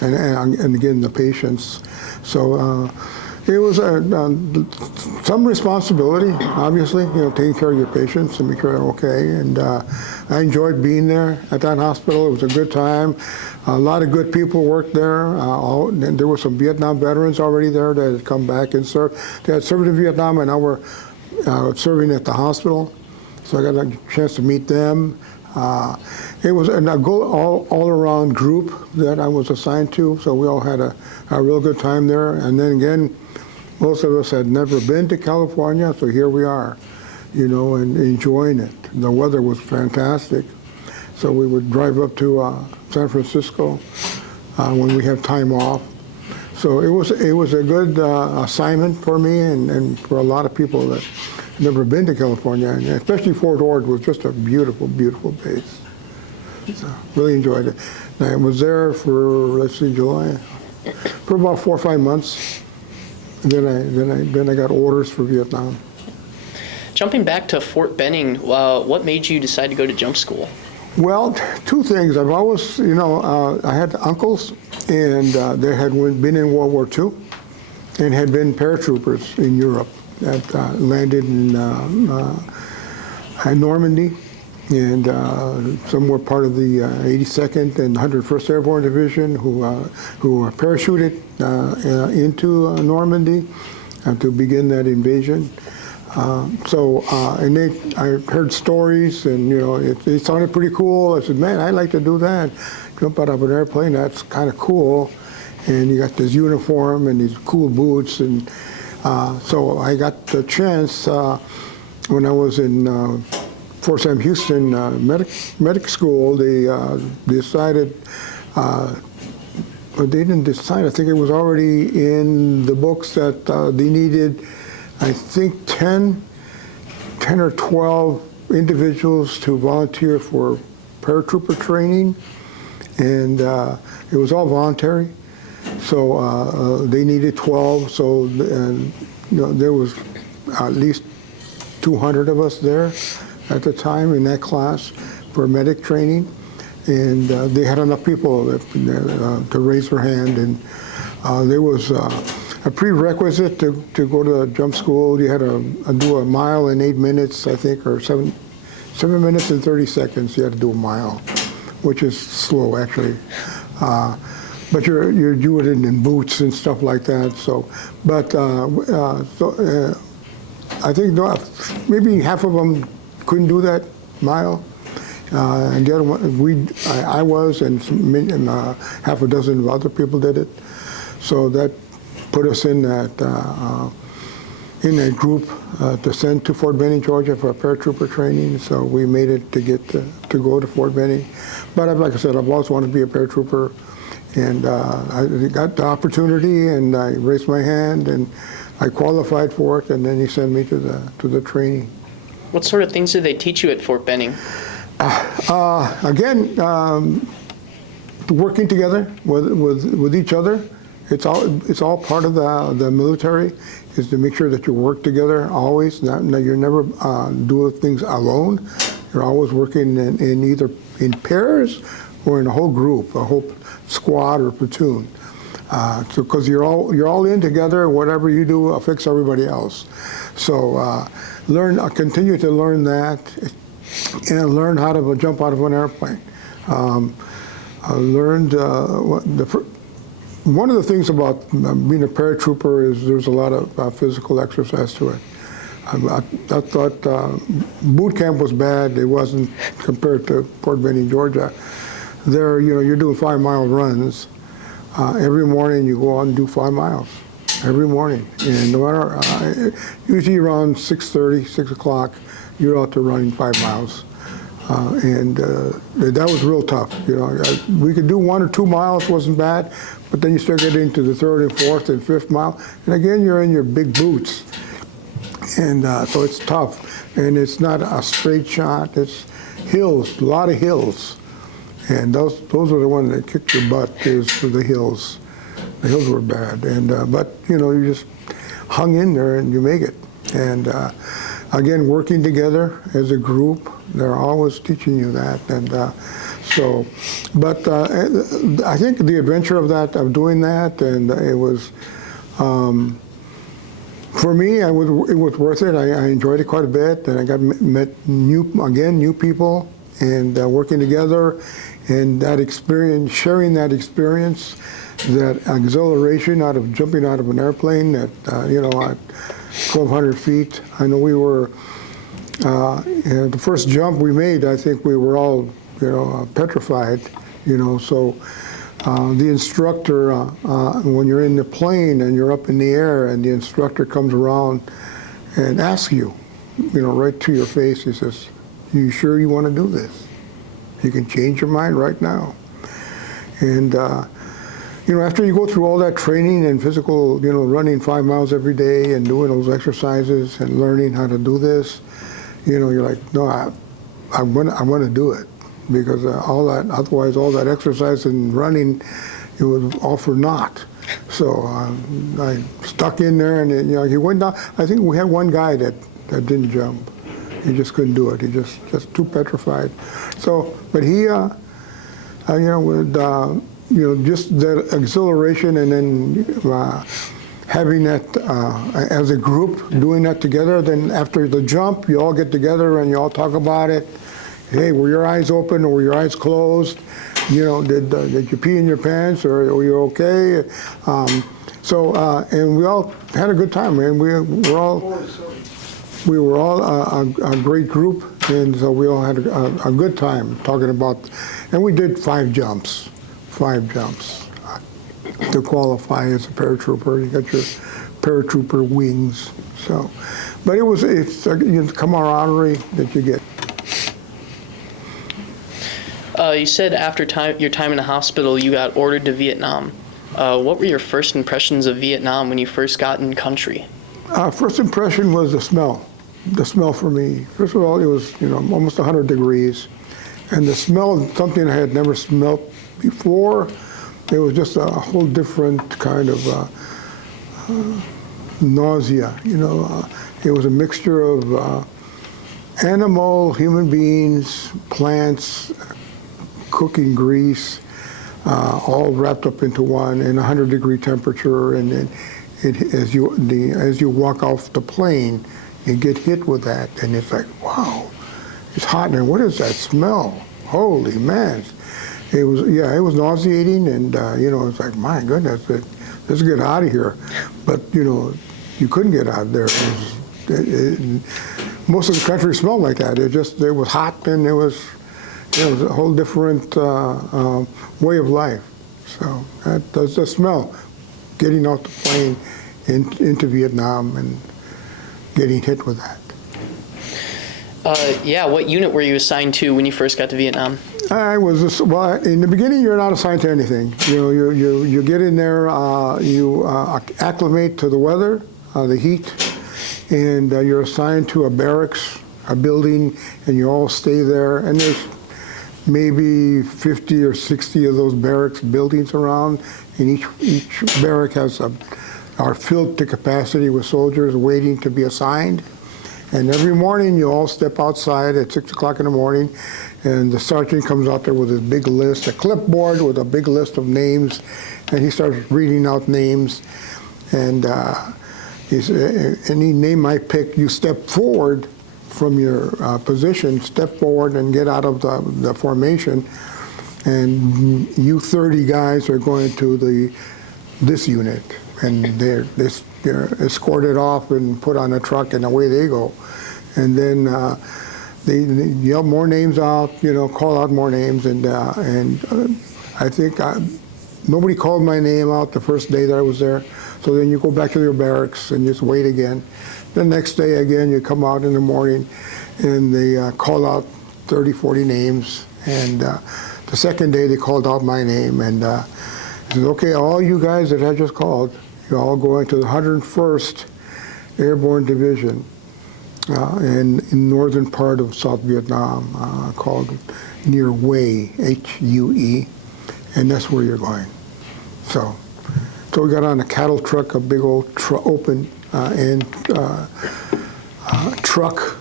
again, the patients. So it was some responsibility, obviously, you know, taking care of your patients and make sure they're okay. And I enjoyed being there at that hospital. It was a good time. A lot of good people worked there. And there were some Vietnam veterans already there that had come back and served. They had served in Vietnam and now were serving at the hospital. So I got a chance to meet them. It was an all-around group that I was assigned to, so we all had a real good time there. And then again, most of us had never been to California, so here we are, you know, and enjoying it. The weather was fantastic, so we would drive up to San Francisco when we have time off. So it was a good assignment for me and for a lot of people that have never been to California, and especially Fort Ord was just a beautiful, beautiful base. So really enjoyed it. And I was there for, let's see, July, for about 4 or 5 months. then I got orders for Vietnam. Jumping back to Fort Benning, what made you decide to go to jump school? Well, two things. I've always, I had uncles, and they had been in World War II and had been paratroopers in Europe that landed in Normandy, and some were part of the 82nd and 101st Airborne Division who were parachuted into Normandy to begin that invasion. And I heard stories, and it sounded pretty cool. I said, man, I'd like to do that. Jump out of an airplane, that's kind of cool. And you got this uniform and these cool boots, and so I got the chance when I was in Fort Sam Houston medic school. They decided. But they didn't decide. I think it was already in the books that they needed, I think, 10 or 12 individuals to volunteer for paratrooper training, and it was all voluntary. So they needed 12. So there was at least 200 of us there at the time in that class for medic training. And they had enough people to raise their hand, and there was a prerequisite to go to jump school. You had to do a mile in 8 minutes, I think, or 7 minutes and 30 seconds. You had to do a mile, which is slow actually. But you're doing it in boots and stuff like that. So, but I think maybe half of them couldn't do that mile. And the other one, I was, and half a dozen other people did it. So that put us in that group to send to Fort Benning, Georgia for paratrooper training. So we made it to get to go to Fort Benning. But like I said, I've always wanted to be a paratrooper, and I got the opportunity, and I raised my hand, and I qualified for it, and then he sent me to the training. What sort of things did they teach you at Fort Benning? Again, working together with each other. It's all part of the military, is to make sure that you work together always. You're never doing things alone. You're always working in either in pairs or in a whole group, a whole squad or platoon. Because you're all in together. Whatever you do affects everybody else. So continue to learn that. And learn how to jump out of an airplane. I learned one of the things about being a paratrooper is there's a lot of physical exercise to it. I thought boot camp was bad. It wasn't compared to Fort Benning, Georgia. There, you're doing 5-mile runs. Every morning you go out and do 5 miles. Every morning. And no matter, usually around 6:30, 6 o'clock, you're out there running 5 miles. And that was real tough. We could do 1 or 2 miles, wasn't bad, but then you start getting into the 3rd and 4th and 5th mile, and again you're in your big boots, and so it's tough. And it's not a straight shot; it's hills, a lot of hills, and those are the ones that kicked your butt. Is the hills. The hills were bad, and but you just hung in there and you make it. And again, working together as a group, they're always teaching you that. And but I think the adventure of doing that, and it was, for me, it was worth it. I enjoyed it quite a bit, and I met new people, and working together, and that experience, sharing that experience, that exhilaration out of jumping out of an airplane at at 1,200 feet. I know we were the first jump we made. I think we were all petrified. So the instructor, when you're in the plane and you're up in the air, and the instructor comes around and asks you, right to your face, he says, "You sure you want to do this? You can change your mind right now." And after you go through all that training and physical, running 5 miles every day and doing those exercises and learning how to do this, you're like, no, I want to do it, because otherwise all that exercise and running, it was all for naught. So I stuck in there, and he went down. I think we had one guy that didn't jump. He just couldn't do it. He just too petrified. So, but he, with just the exhilaration, and then having that as a group, doing that together. Then after the jump, you all get together and you all talk about it. Hey, were your eyes open or were your eyes closed? Did you pee in your pants, or were you okay? And we all had a good time, man. We were all a great group, and so we all had a good time talking about. And we did 5 jumps to qualify as a paratrooper. You got your paratrooper wings. So, but it's camaraderie that you get. You said after your time in the hospital, you got ordered to Vietnam. What were your first impressions of Vietnam when you first got in country? First impression was the smell. The smell for me. First of all, it was almost 100 degrees, and the smell, something I had never smelled before. It was just a whole different kind of nausea. It was a mixture of animal, human beings, plants, cooking grease, all wrapped up into one, in 100-degree temperature. And then as you walk off the plane, you get hit with that, and it's like, wow, it's hot in there. What is that smell? Holy man! It was nauseating, and it's like, my goodness, let's get out of here. But you couldn't get out of there. Most of the country smelled like that. It was hot, and it was a whole different way of life. So that's the smell, getting off the plane into Vietnam and getting hit with that. What unit were you assigned to when you first got to Vietnam? I was in the beginning. You're not assigned to anything. You get in there. You acclimate to the weather, the heat, and you're assigned to a barracks, a building, and you all stay there. And there's maybe 50 or 60 of those barracks buildings around, and each barrack are filled to capacity with soldiers waiting to be assigned. And every morning you all step outside at 6 o'clock in the morning, and the sergeant comes out there with his big list, a clipboard with a big list of names, and he starts reading out names. And he said, any name I pick, you step forward from your position, step forward and get out of the formation, and you 30 guys are going to this unit, and they're escorted off and put on a truck, and away they go. And then they yell more names out, call out more names, and I think nobody called my name out the first day that I was there. So then you go back to your barracks and just wait again. The next day again, you come out in the morning, and they call out 30, 40 names. And the second day they called out my name, and said, okay, all you guys that I just called, you're all going to the 101st Airborne Division in northern part of South Vietnam, called near Hue, H-U-E, and that's where you're going. So we got on a cattle truck, a big old open truck,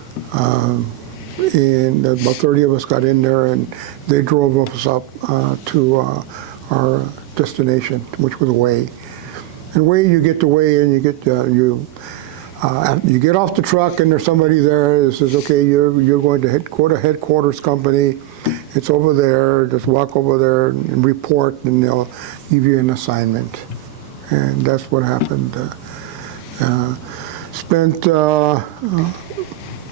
and about 30 of us got in there, and they drove us up to our destination, which was Hue. And Hue, you get to Hue, and you get off the truck, and there's somebody there that says, okay, you're going to headquarters company. It's over there. Just walk over there and report, and they'll give you an assignment. And that's what happened. Spent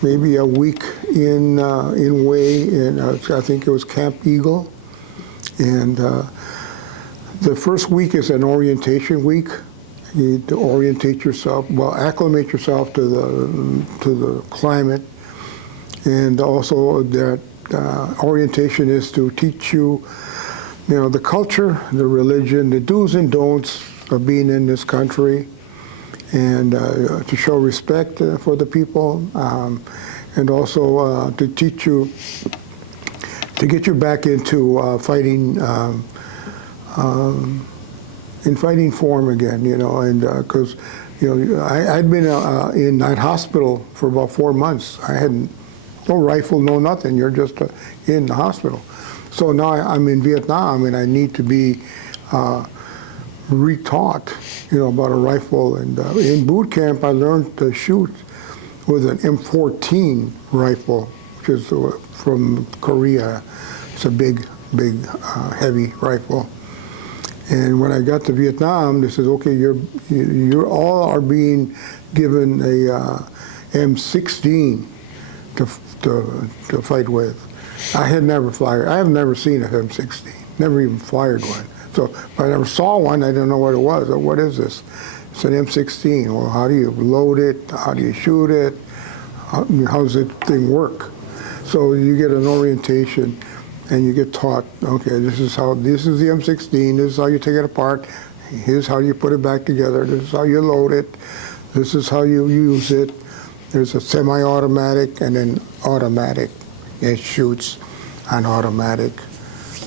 maybe a week in Hue, and I think it was Camp Eagle. And the first week is an orientation week. You need to orientate yourself, acclimate yourself to the climate, and also that orientation is to teach you, the culture, the religion, the do's and don'ts of being in this country, and to show respect for the people, and also to teach you, to get you back into fighting in fighting form again, and because, I'd been in that hospital for about 4 months. I had no rifle, no nothing. You're just in the hospital. So now I'm in Vietnam, and I need to be retaught, about a rifle. And in boot camp, I learned to shoot with an M14 rifle, which is from Korea. It's a big, heavy rifle. And when I got to Vietnam, they said, okay, you're all are being given a M16 to fight with. I have never seen a M16, never even fired one. So if I never saw one, I didn't know what it was. What is this? It's an M16. Well, how do you load it? How do you shoot it? How does that thing work? So you get an orientation, and you get taught, okay, this is the M16, this is how you take it apart, here's how you put it back together, this is how you load it, this is how you use it. There's a semi-automatic and then automatic. It shoots on automatic,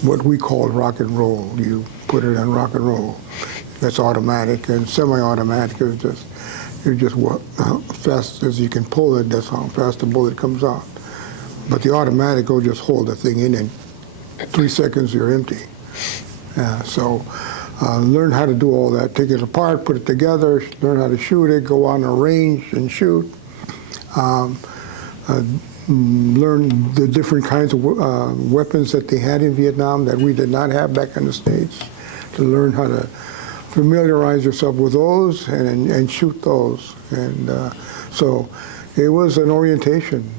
what we call rock and roll. You put it on rock and roll. That's automatic, and semi-automatic is you're just fast as you can pull it, that's how fast the bullet comes out. But the automatic will just hold the thing in, and 3 seconds you're empty. So learn how to do all that. Take it apart, put it together, learn how to shoot it, go on a range and shoot. Learn the different kinds of weapons that they had in Vietnam that we did not have back in the States. To learn how to familiarize yourself with those and shoot those. And so it was an orientation.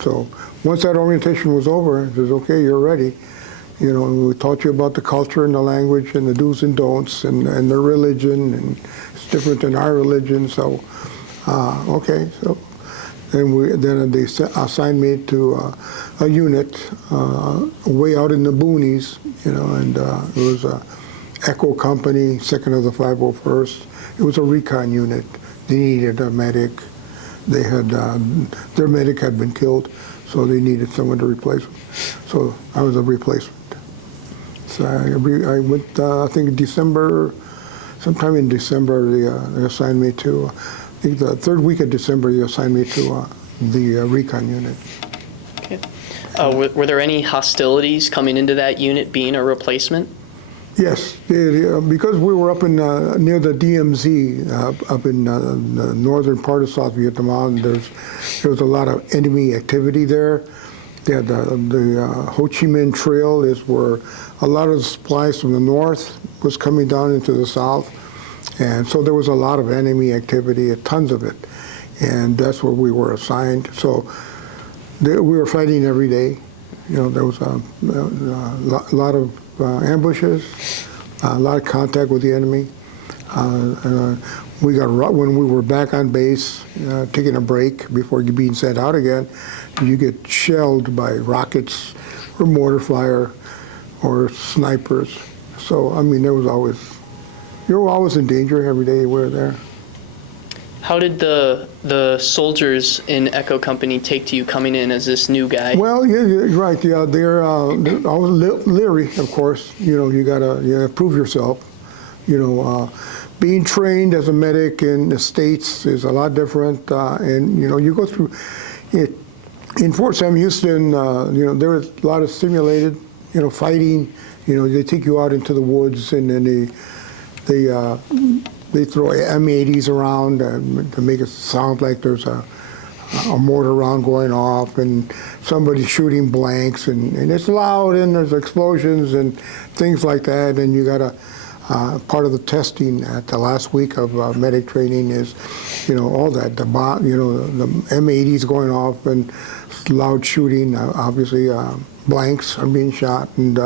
So once that orientation was over, it was okay, you're ready. We taught you about the culture and the language and the do's and don'ts and the religion, and it's different than our religion. So, okay. So then they assigned me to a unit way out in the boonies, and it was a Echo Company, 2nd of the 501st. It was a recon unit. They needed a medic. They had their medic had been killed, so they needed someone to replace him. So I was a replacement. So I went, I think sometime in December, they assigned me to, I think the 3rd week of December, they assigned me to the recon unit. Okay. Were there any hostilities coming into that unit being a replacement? Yes, because we were up in near the DMZ, up in the northern part of South Vietnam. There was a lot of enemy activity there. They had the Ho Chi Minh Trail is where a lot of the supplies from the north was coming down into the south, and so there was a lot of enemy activity, tons of it, and that's where we were assigned. So we were fighting every day. There was a lot of ambushes, a lot of contact with the enemy. When we were back on base, taking a break before being sent out again, you get shelled by rockets or mortar fire or snipers. So, I mean, you were always in danger every day you were there. How did the soldiers in Echo Company take to you coming in as this new guy? Well, yeah, you're right. Yeah, they're always leery, of course. You gotta prove yourself. Being trained as a medic in the States is a lot different, and you go through it. In Fort Sam Houston, there was a lot of simulated, fighting. They take you out into the woods, and then they throw M80s around to make it sound like there's a mortar round going off and somebody shooting blanks, and it's loud, and there's explosions and things like that, and you gotta. Part of the testing at the last week of medic training is, all that, the M80s going off and loud shooting, obviously blanks are being shot, and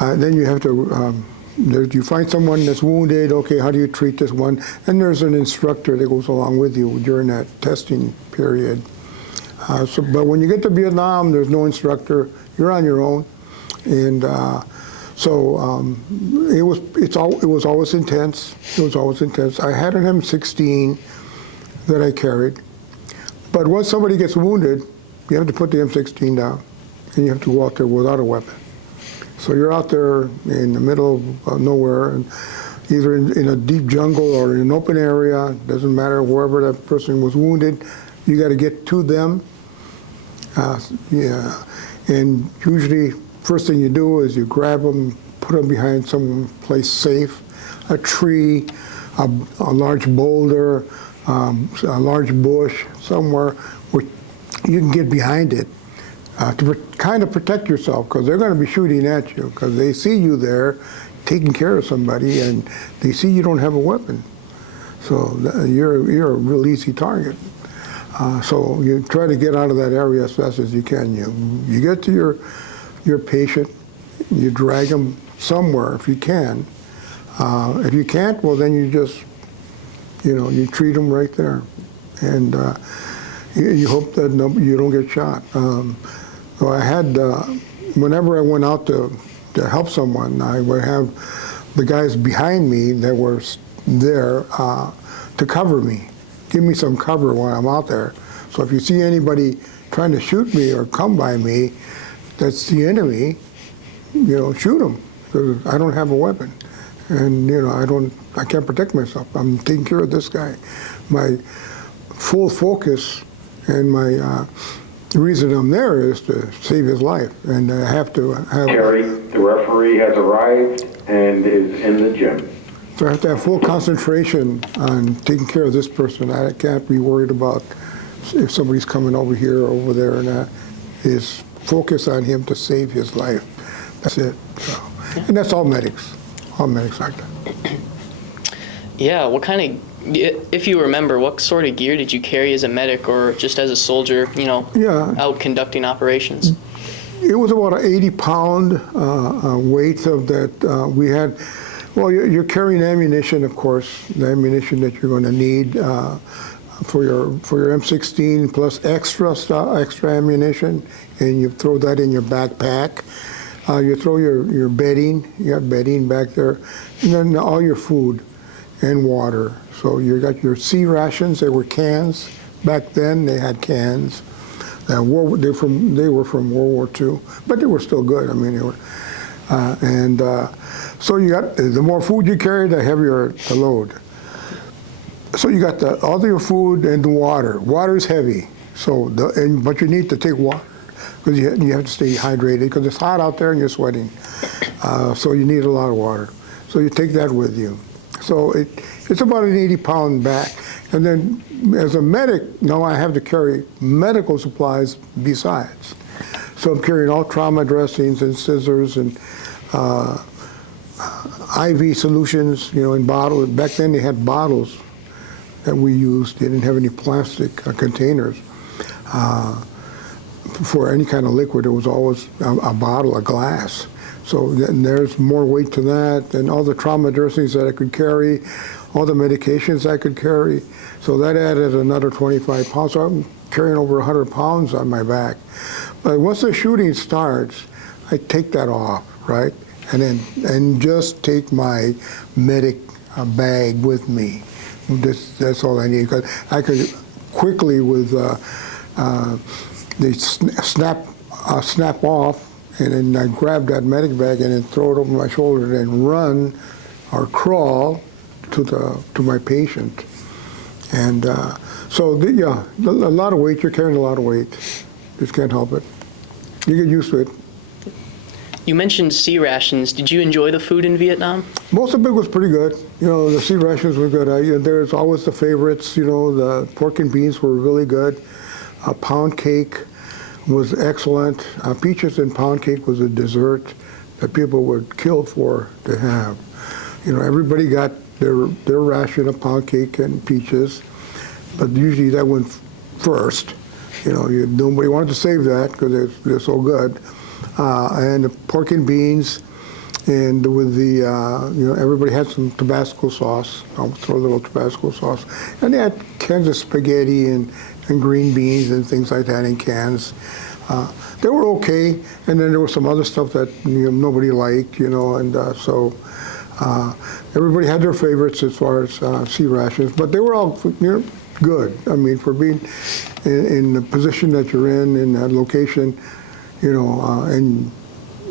then you have to, you find someone that's wounded, okay, how do you treat this one? And there's an instructor that goes along with you during that testing period. But when you get to Vietnam, there's no instructor, you're on your own, and so it was always intense. It was always intense. I had an M16 that I carried, but once somebody gets wounded, you have to put the M16 down, and you have to go out there without a weapon. So you're out there in the middle of nowhere, and either in a deep jungle or in an open area, doesn't matter, wherever that person was wounded, you got to get to them. And usually, first thing you do is you grab them, put them behind some place safe, a tree, a large boulder, a large bush, somewhere where you can get behind it to kind of protect yourself, because they're going to be shooting at you, because they see you there taking care of somebody, and they see you don't have a weapon. So you're a real easy target. So you try to get out of that area as fast as you can. You get to your patient, you drag them somewhere if you can. If you can't, well then you just, you treat them right there, and you hope that you don't get shot. So I had, whenever I went out to help someone, I would have the guys behind me that were there to cover me. Give me some cover when I'm out there. So if you see anybody trying to shoot me or come by me, that's the enemy, shoot them, because I don't have a weapon. And, I can't protect myself. I'm taking care of this guy. My full focus and my reason I'm there is to save his life. And I have to have... Terry, the referee has arrived and is in the gym. So I have to have full concentration on taking care of this person. I can't be worried about if somebody's coming over here or over there or not. Is focus on him to save his life. That's it. So, and that's all medics. All medics like that. Yeah, what kind of, if you remember, what sort of gear did you carry as a medic or just as a soldier, out conducting operations? It was about an 80-pound weight of that we had. Well, you're carrying ammunition, of course, the ammunition that you're going to need for your M16 plus extra ammunition, and you throw that in your backpack. You throw your bedding, you have bedding back there, and then all your food and water. So you got your C rations, they were cans. Back then they had cans. They were from World War II, but they were still good. I mean, they were, so you got, the more food you carry, the heavier the load. So you got all of your food and the water. Water's heavy, but you need to take water, because you have to stay hydrated, because it's hot out there and you're sweating. So you need a lot of water. So you take that with you. So it's about an 80-pound bag. And then as a medic, now I have to carry medical supplies besides. So I'm carrying all trauma dressings and scissors and IV solutions, in bottles. Back then they had bottles that we used. They didn't have any plastic containers. For any kind of liquid, it was always a bottle, a glass. So there's more weight to that, and all the trauma dressings that I could carry, all the medications I could carry. So that added another 25 pounds. So I'm carrying over 100 pounds on my back. But once the shooting starts, I take that off, right? And just take my medic bag with me. That's all I need. Because I could quickly, with they snap off, and then I grab that medic bag and then throw it over my shoulder and run or crawl to my patient. And a lot of weight. You're carrying a lot of weight. Just can't help it. You get used to it. You mentioned C rations. Did you enjoy the food in Vietnam? Most of it was pretty good. The C rations were good. There's always the favorites. The pork and beans were really good. Pound cake was excellent. Peaches and pound cake was a dessert that people would kill for to have. Everybody got their ration of pound cake and peaches, but usually that went first. Nobody wanted to save that because they're so good. And the pork and beans, and with the, everybody had some Tabasco sauce. I'll throw a little Tabasco sauce. And they had cans of spaghetti and green beans and things like that in cans. They were okay, and then there was some other stuff that nobody liked, and so everybody had their favorites as far as C rations, but they were all good. I mean, for being in the position that you're in that location, and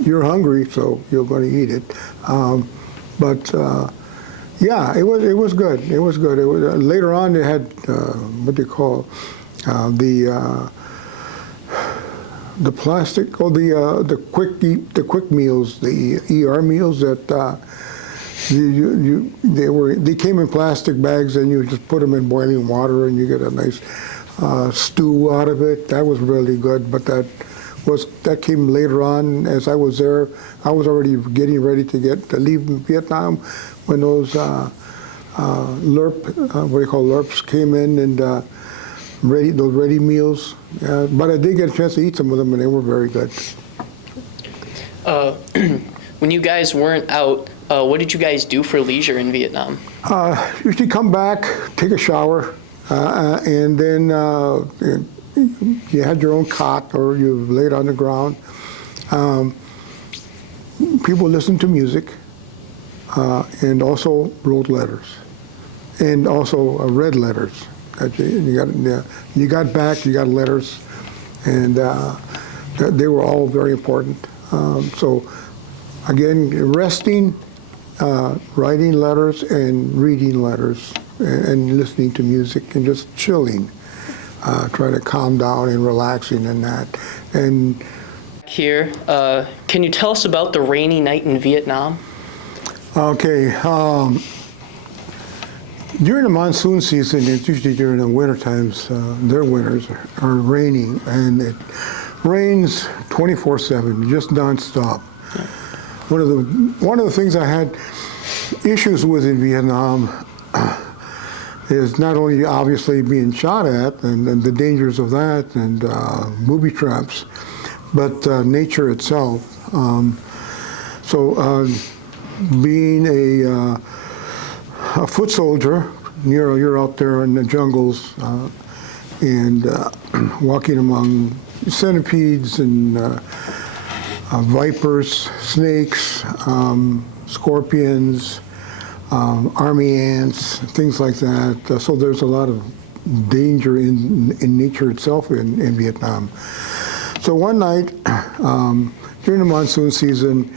you're hungry, so you're going to eat it. But yeah, it was good. It was good. It was, later on, they had what they call the plastic or the quick meals, the ER meals that they came in plastic bags, and you just put them in boiling water, and you get a nice stew out of it. That was really good. But that came later on. As I was there, I was already getting ready to leave Vietnam when those LERPs came in, and those ready meals. But I did get a chance to eat some of them, and they were very good. When you guys weren't out, what did you guys do for leisure in Vietnam? Usually come back, take a shower, and then you had your own cot, or you laid on the ground. People listened to music, and also wrote letters, and also read letters. You got back, you got letters, and they were all very important. So again, resting, writing letters, and reading letters, and listening to music, and just chilling, trying to calm down and relaxing and that. And Here, can you tell us about the rainy night in Vietnam? okay. During the monsoon season, it's usually during the winter times, their winters are raining, and it rains 24/7, just nonstop. Yeah. One of the things I had issues with in Vietnam is not only obviously being shot at and the dangers of that and booby traps, but nature itself. Being a foot soldier, you're out there in the jungles and walking among centipedes and vipers, snakes, scorpions, army ants, things like that. So there's a lot of danger in nature itself in Vietnam. So one night during the monsoon season,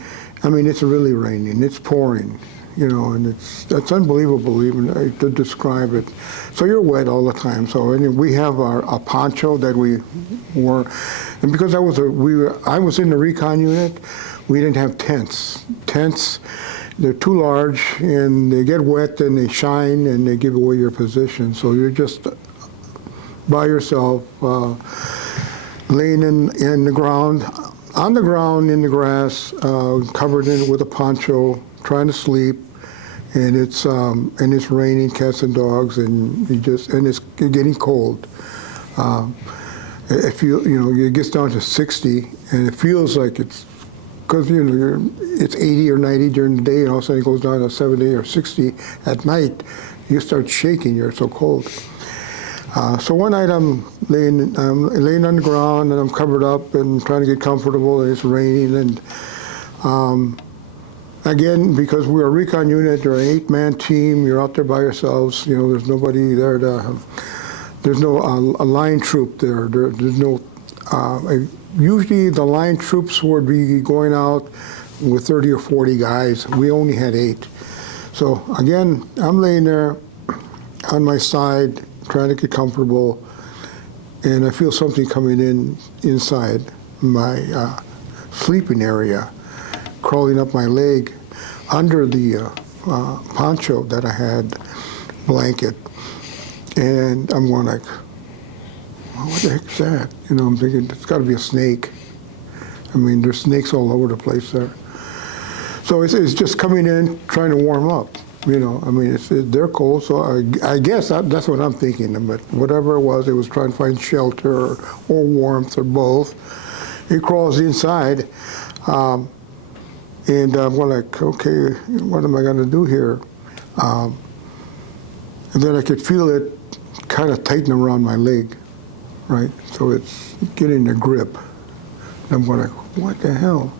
I mean, it's really raining, it's pouring. And it's unbelievable even to describe it. So you're wet all the time. So we have a poncho that we wore, and because I was in the recon unit, we didn't have tents. Tents, they're too large, and they get wet and they shine and they give away your position. So you're just by yourself, laying in the ground, on the ground in the grass, covered with a poncho, trying to sleep. And it's raining, cats and dogs, and it's getting cold. It gets down to 60, and it feels like it's because it's 80 or 90 during the day, and all of a sudden it goes down to 70 or 60 at night. You start shaking. You're so cold. So one night I'm laying on the ground, and I'm covered up and trying to get comfortable, and it's raining, and again, because we're a recon unit, you're an 8-man team, you're out there by yourselves, there's nobody there there's no a line troop there. There's no, usually the line troops would be going out with 30 or 40 guys. We only had 8. So again, I'm laying there on my side, trying to get comfortable, and I feel something coming inside my sleeping area, crawling up my leg under the poncho that I had, blanket, and I'm going like, what the heck is that? I'm thinking it's got to be a snake. I mean, there's snakes all over the place there. So it's just coming in, trying to warm up. I mean, they're cold, so I guess that's what I'm thinking. But whatever it was trying to find shelter or warmth or both. It crawls inside. And I'm like, okay, what am I going to do here? And then I could feel it kind of tighten around my leg, right? So it's getting a grip. And I'm going like, what the hell?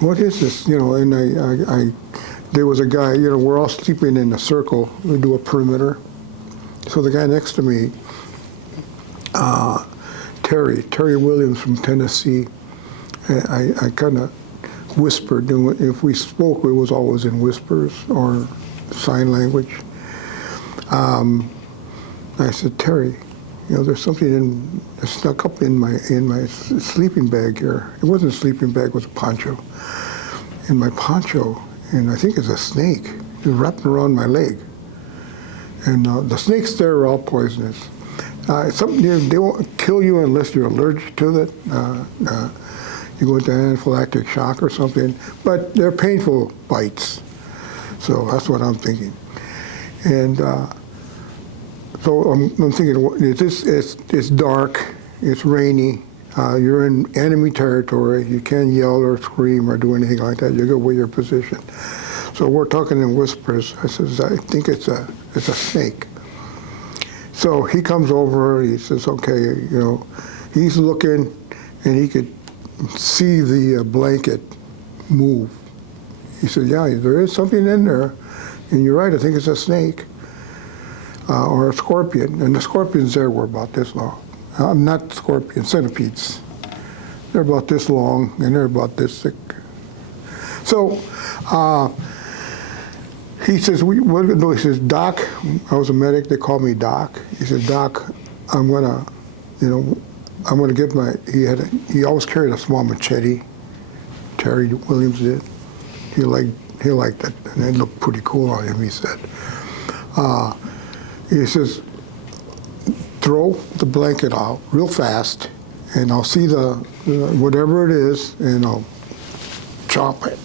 What is this? And there was a guy, we're all sleeping in a circle. We do a perimeter. So the guy next to me, Terry Williams from Tennessee, I kind of whispered. If we spoke, it was always in whispers or sign language. I said, Terry, there's something snuck up in my sleeping bag here. It wasn't a sleeping bag; it was a poncho. In my poncho, and I think it's a snake, just wrapped around my leg. And the snakes there are all poisonous. They won't kill you unless you're allergic to it. You go into anaphylactic shock or something, but they're painful bites. So that's what I'm thinking. And so I'm thinking, it's dark, it's rainy, you're in enemy territory, you can't yell or scream or do anything like that, you go away your position. So we're talking in whispers. I says, I think it's a snake. So he comes over, he says, okay, he's looking and he could see the blanket move. He said, yeah, there is something in there, and you're right, I think it's a snake or a scorpion. And the scorpions there were about this long. Not scorpions, centipedes. They're about this long, and they're about this thick. So he says, what are we gonna do? He says, Doc, I was a medic, they called me Doc. He said, Doc, I'm gonna get he always carried a small machete. Terry Williams did. He liked it, and it looked pretty cool on him, he said. He says, throw the blanket out real fast, and I'll see whatever it is, and I'll chop it.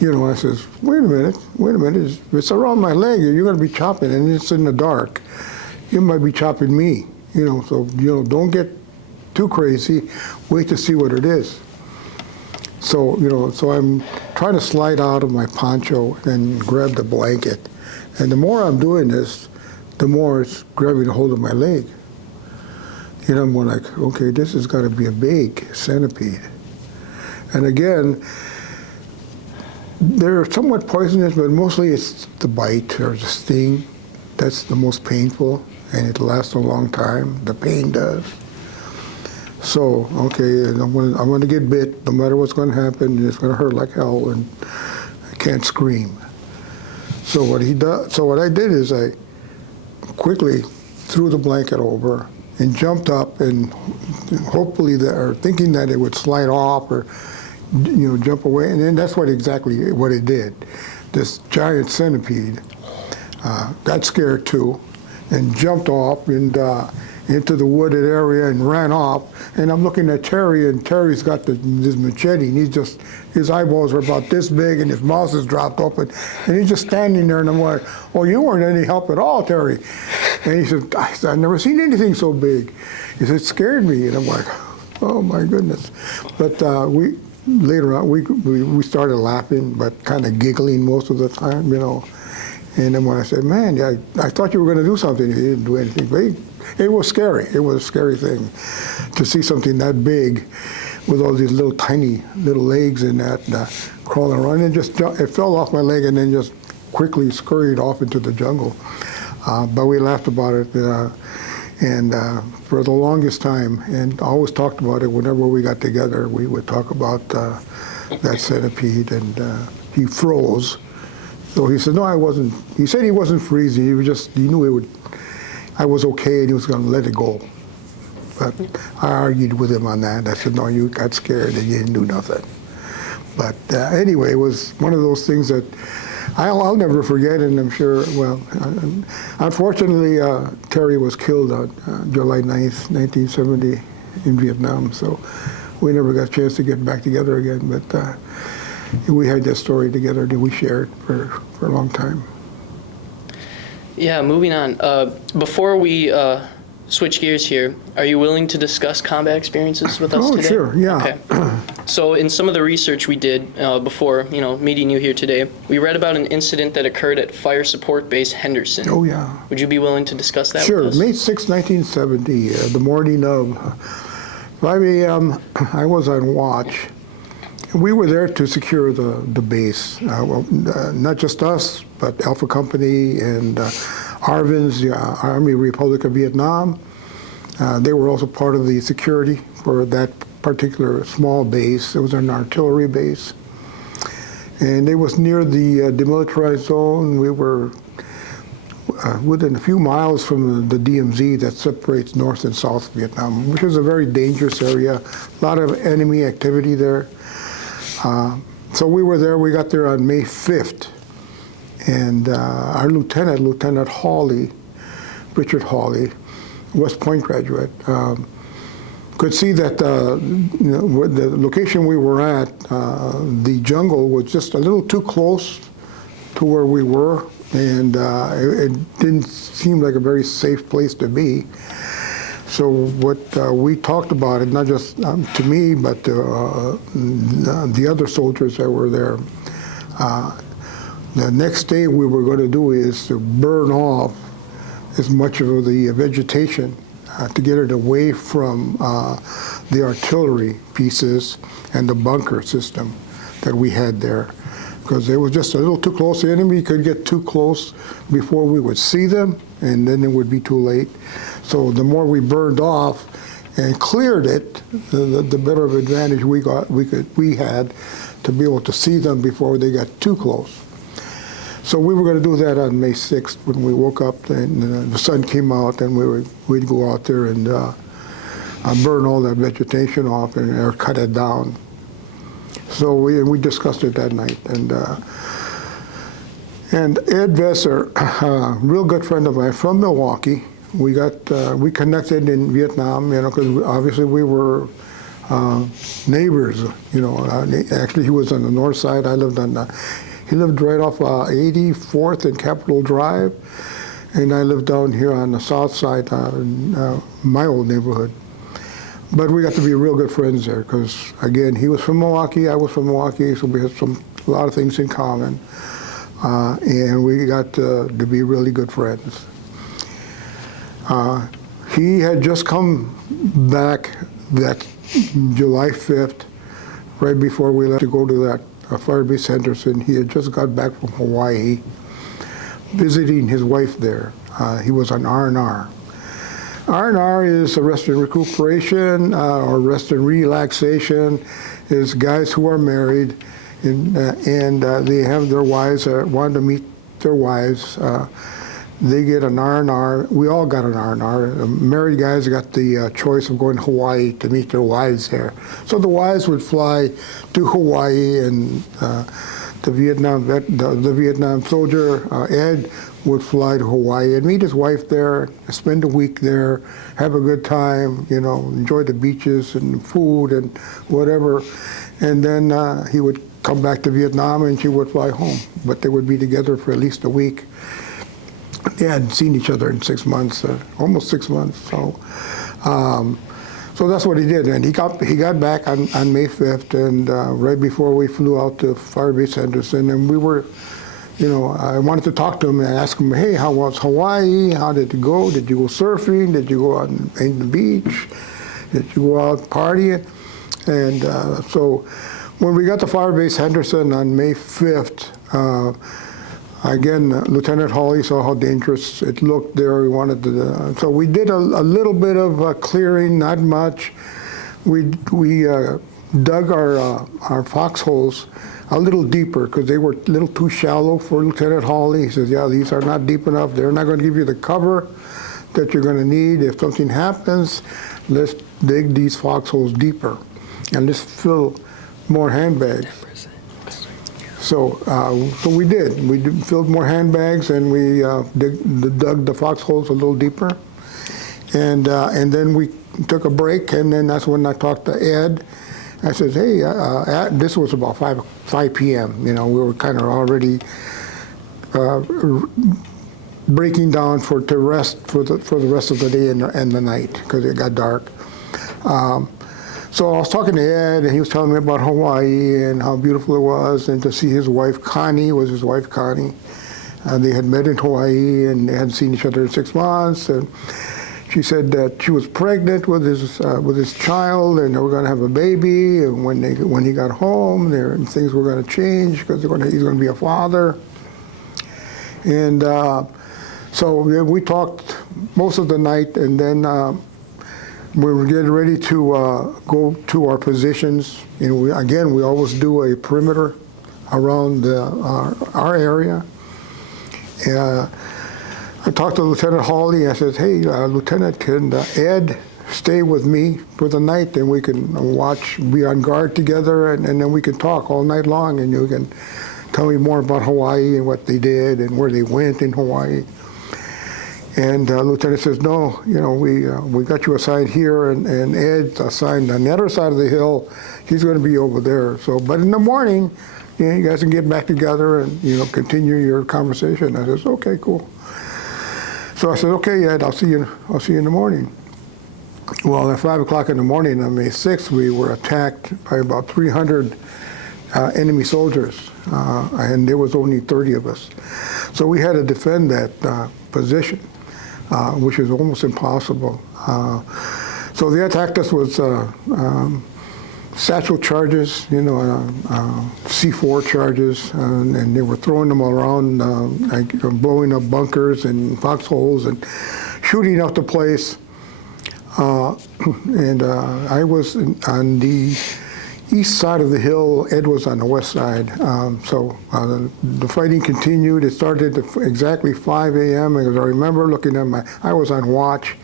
I says, wait a minute, if it's around my leg, you're gonna be chopping, and it's in the dark. You might be chopping me, so, don't get too crazy, wait to see what it is. So, so I'm trying to slide out of my poncho and grab the blanket. And the more I'm doing this, the more it's grabbing a hold of my leg. I'm going like, okay, this has got to be a big centipede. And again, they're somewhat poisonous, but mostly it's the bite or the sting. That's the most painful, and it lasts a long time. The pain does. So, okay, and I'm going to get bit. No matter what's going to happen, it's going to hurt like hell, and I can't scream. So what I did is I quickly threw the blanket over and jumped up, and hopefully, thinking that it would slide off or, jump away. And then that's exactly what it did. This giant centipede got scared too, and jumped off and into the wooded area and ran off. And I'm looking at Terry, and Terry's got this machete, and his eyeballs are about this big, and his mouth is dropped open, and he's just standing there, and I'm like, well, you weren't any help at all, Terry. And he said, I've never seen anything so big. He said, it scared me, and I'm like, oh my goodness. But later on, we started laughing, but kind of giggling most of the time, And then when I said, man, yeah, I thought you were going to do something, he didn't do anything big. It was scary. It was a scary thing to see something that big with all these little tiny little legs and that crawling around. And it fell off my leg and then just quickly scurried off into the jungle. But we laughed about it and for the longest time, and always talked about it whenever we got together. We would talk about that centipede, and he froze. So he said, no, I wasn't. He said he wasn't freezing. He knew it would. I was okay, and he was going to let it go. But I argued with him on that. I said, no, you got scared and you didn't do nothing. But anyway, it was one of those things that I'll never forget, and I'm sure, well, unfortunately, Terry was killed on July 9th, 1970 in Vietnam, so we never got a chance to get back together again, but we had that story together that we shared for a long time. Yeah, moving on. Before we switch gears here, are you willing to discuss combat experiences with us today? Oh, sure, yeah. Okay. So in some of the research we did before, meeting you here today, we read about an incident that occurred at Fire Support Base Henderson. Oh, yeah. Would you be willing to discuss that Sure. with us? May 6, 1970, the morning of 5 a.m., I was on watch. We were there to secure the base, not just us, but Alpha Company and ARVN's, the Army Republic of Vietnam. They were also part of the security for that particular small base. It was an artillery base. And it was near the demilitarized zone. We were within a few miles from the DMZ that separates North and South Vietnam, which is a very dangerous area. A lot of enemy activity there. So we were there. We got there on May 5th. And our lieutenant, Lieutenant Hawley, Richard Hawley, West Point graduate, could see that the location we were at, the jungle was just a little too close to where we were, and it didn't seem like a very safe place to be. So what we talked about it, not just to me, but the other soldiers that were there. The next day we were going to do is to burn off as much of the vegetation to get it away from the artillery pieces and the bunker system that we had there. Because it was just a little too close. The enemy could get too close before we would see them, and then it would be too late. So the more we burned off and cleared it, the better of advantage we had to be able to see them before they got too close. So we were going to do that on May 6th when we woke up and the sun came out, and we'd go out there and burn all that vegetation off or cut it down. So we discussed it that night, and Ed Vesser, a real good friend of mine from Milwaukee, we connected in Vietnam, because obviously we were neighbors, Actually, he was on the north side. He lived right off 84th and Capitol Drive, and I lived down here on the south side in my old neighborhood. But we got to be real good friends there because, again, he was from Milwaukee, I was from Milwaukee, so we had a lot of things in common. And we got to be really good friends. He had just come back that July 5th, right before we left to go to that FSB Henderson. He had just got back from Hawaii, visiting his wife there. He was on R&R. R&R is a rest and recuperation or rest and relaxation. Is guys who are married and they have their wives, want to meet their wives. They get an R&R. We all got an R&R. Married guys got the choice of going to Hawaii to meet their wives there. So the wives would fly to Hawaii, and the Vietnam soldier, Ed, would fly to Hawaii and meet his wife there, spend a week there, have a good time, enjoy the beaches and food and whatever. And then he would come back to Vietnam and she would fly home. But they would be together for at least a week. They hadn't seen each other in 6 months, almost 6 months. So that's what he did, and he got back on May 5th, and right before we flew out to FSB Henderson, and we were, I wanted to talk to him and ask him, hey, how was Hawaii? How did it go? Did you go surfing? Did you go out on the beach? Did you go out partying? And so when we got to FSB Henderson on May 5th, again, Lieutenant Hawley saw how dangerous it looked there. He wanted to, so we did a little bit of clearing, not much. We dug our foxholes a little deeper because they were a little too shallow for Lieutenant Hawley. He says, yeah, these are not deep enough. They're not going to give you the cover that you're going to need. If something happens, let's dig these foxholes deeper and let's fill more handbags. So we did. We filled more handbags, and we dug the foxholes a little deeper. And then we took a break, and then that's when I talked to Ed. I said, hey, this was about 5 p.m. We were kind of already breaking down to rest for the rest of the day and the night because it got dark. So I was talking to Ed, and he was telling me about Hawaii and how beautiful it was, and to see his wife, Connie, was his wife, Connie. They had met in Hawaii, and they hadn't seen each other in 6 months. And she said that she was pregnant with his child, and they were going to have a baby. And when he got home, things were going to change because he's going to be a father. And so we talked most of the night, and then we were getting ready to go to our positions. You know, we always do a perimeter around our area. I talked to Lieutenant Hawley. I said, "Hey, Lieutenant, can Ed stay with me for the night, and we can be on guard together, and then we can talk all night long, and you can tell me more about Hawaii and what they did and where they went in Hawaii." And Lieutenant says, "No, you know, we got you assigned here, and Ed's assigned on the other side of the hill. He's going to be over there. So, but in the morning, you know, you guys can get back together and, you know, continue your conversation." I says, "Okay, cool." So I said, "Okay, Ed, I'll see you in the morning." Well, at 5 o'clock in the morning on May 6th, we were attacked by about 300 enemy soldiers, and there was only 30 of us. So we had to defend that position, which is almost impossible. So they attacked us with satchel charges, you know, C4 charges, and they were throwing them all around, like, you know, blowing up bunkers and foxholes and shooting out the place. And I was on the east side of the hill. Ed was on the west side. So the fighting continued. It started at exactly 5 a.m. Because I remember looking at I was on watch,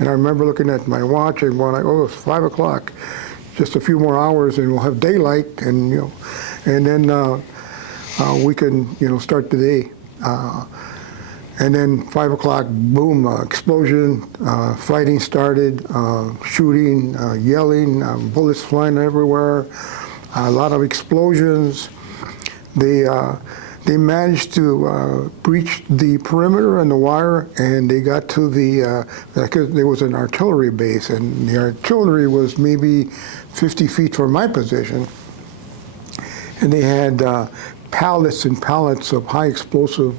and I remember looking at my watch and going like, "Oh, it's 5 o'clock. Just a few more hours, and we'll have daylight, and you know, and then we can, you know, start the day." And then 5 o'clock, boom, explosion, fighting started, shooting, yelling, bullets flying everywhere, a lot of explosions. They managed to breach the perimeter and the wire, and they got to there was an artillery base, and the artillery was maybe 50 feet from my position, and they had pallets and pallets of high explosive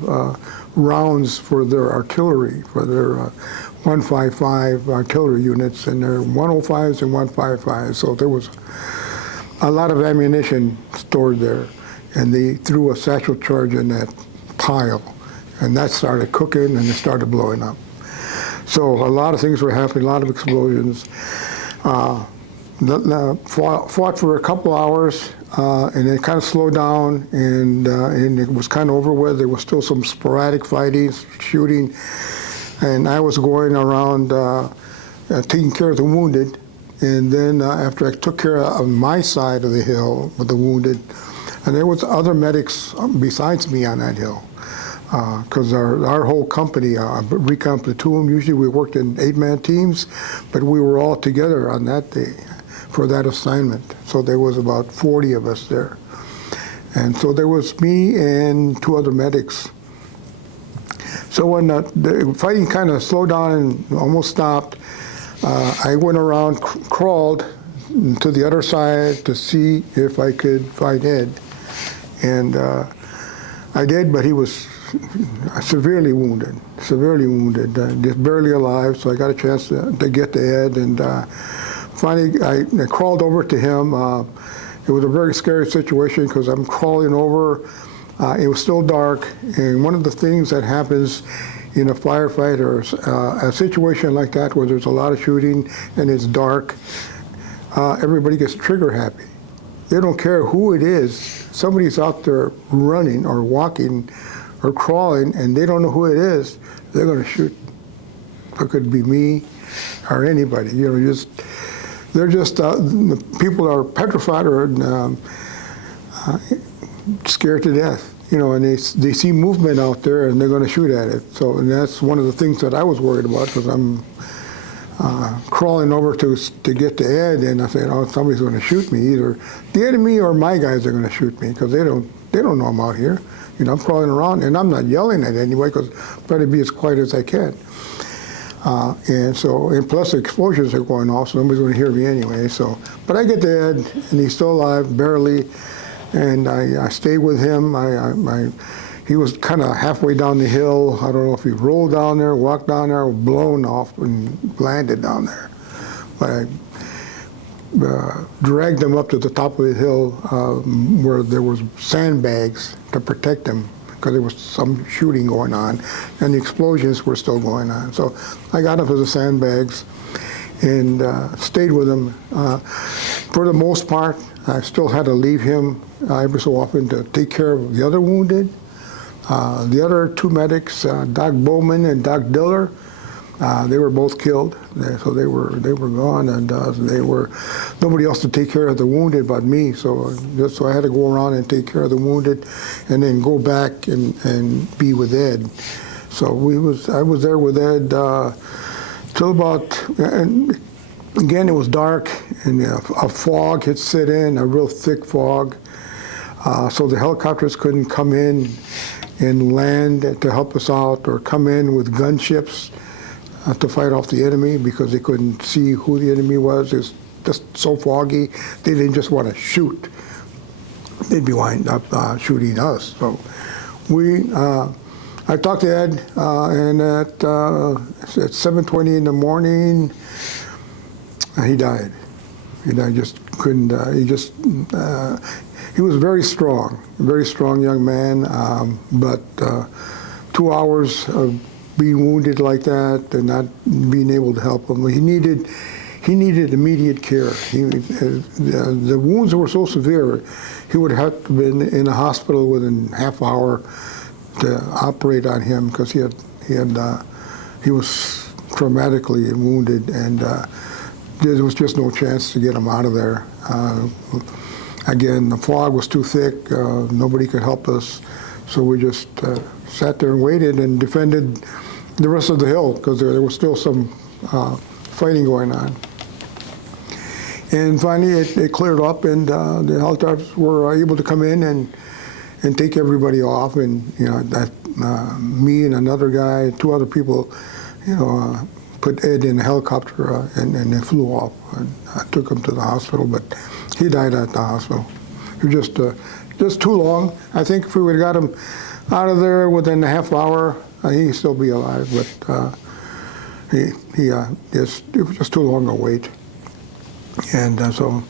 rounds for their artillery, for their 155 artillery units, and their 105s and 155s. So there was a lot of ammunition stored there, and they threw a satchel charge in that pile, and that started cooking, and it started blowing up. So a lot of things were happening, a lot of explosions. Fought for a couple hours, and it kind of slowed down, and it was kind of over with. There was still some sporadic fighting, shooting, and I was going around taking care of the wounded. And then after I took care of my side of the hill with the wounded, and there was other medics besides me on that hill, because our whole company, recon platoon, usually we worked in 8-man teams, but we were all together on that day for that assignment. So there was about 40 of us there. And so there was me and 2 other medics. So when the fighting kind of slowed down and almost stopped, I went around, crawled to the other side to see if I could find Ed. And I did, but he was severely wounded, just barely alive. So I got a chance to get to Ed, and finally I crawled over to him. It was a very scary situation because I'm crawling over. It was still dark, and one of the things that happens in a firefight or a situation like that where there's a lot of shooting and it's dark, everybody gets trigger happy. They don't care who it is. Somebody's out there running or walking or crawling, and they don't know who it is. They're going to shoot. It could be me or anybody. You know, they're just the people are petrified or scared to death. You know, and they see movement out there, and they're going to shoot at it. So, and that's one of the things that I was worried about, because I'm crawling over to get to Ed, and I said, "Oh, somebody's going to shoot me. Either the enemy or my guys are going to shoot me, because they don't know I'm out here. You know, I'm crawling around, and I'm not yelling at anybody, because I'm trying to be as quiet as I can. And plus the explosions are going off, so nobody's going to hear me anyway. So, but I get to Ed, and he's still alive, barely, and I stay with him. He was kind of halfway down the hill. I don't know if he rolled down there, walked down there, or blown off and landed down there. But I dragged him up to the top of the hill where there was sandbags to protect him, because there was some shooting going on, and the explosions were still going on. So I got up to the sandbags, and stayed with him. For the most part, I still had to leave him every so often to take care of the other wounded. The other two medics, Doc Bowman and Doc Diller, they were both killed, so they were gone, and nobody else to take care of the wounded but me. So I had to go around and take care of the wounded, and then go back and be with Ed. So I was there with Ed till about, and again it was dark, and a fog had set in, a real thick fog. So the helicopters couldn't come in and land to help us out, or come in with gunships to fight off the enemy, because they couldn't see who the enemy was. It's just so foggy. They didn't just want to shoot. They'd be wind up shooting us. So I talked to Ed, and at 7:20 in the morning, he died. He just couldn't. He was very strong young man, but 2 hours of being wounded like that and not being able to help him, he needed immediate care. The wounds were so severe, he would have to been in a hospital within half hour to operate on him, because he was traumatically wounded, and there was just no chance to get him out of there. Again, the fog was too thick. Nobody could help us, so we just sat there and waited and defended the rest of the hill, because there was still some fighting going on. And finally, it cleared up, and the helicopters were able to come in and take everybody off. And me and another guy, two other people, put Ed in a helicopter, and they flew off. And I took him to the hospital, but he died at the hospital. It was just too long. I think if we would have got him out of there within a half hour, he'd still be alive. But it was just too long a wait. And so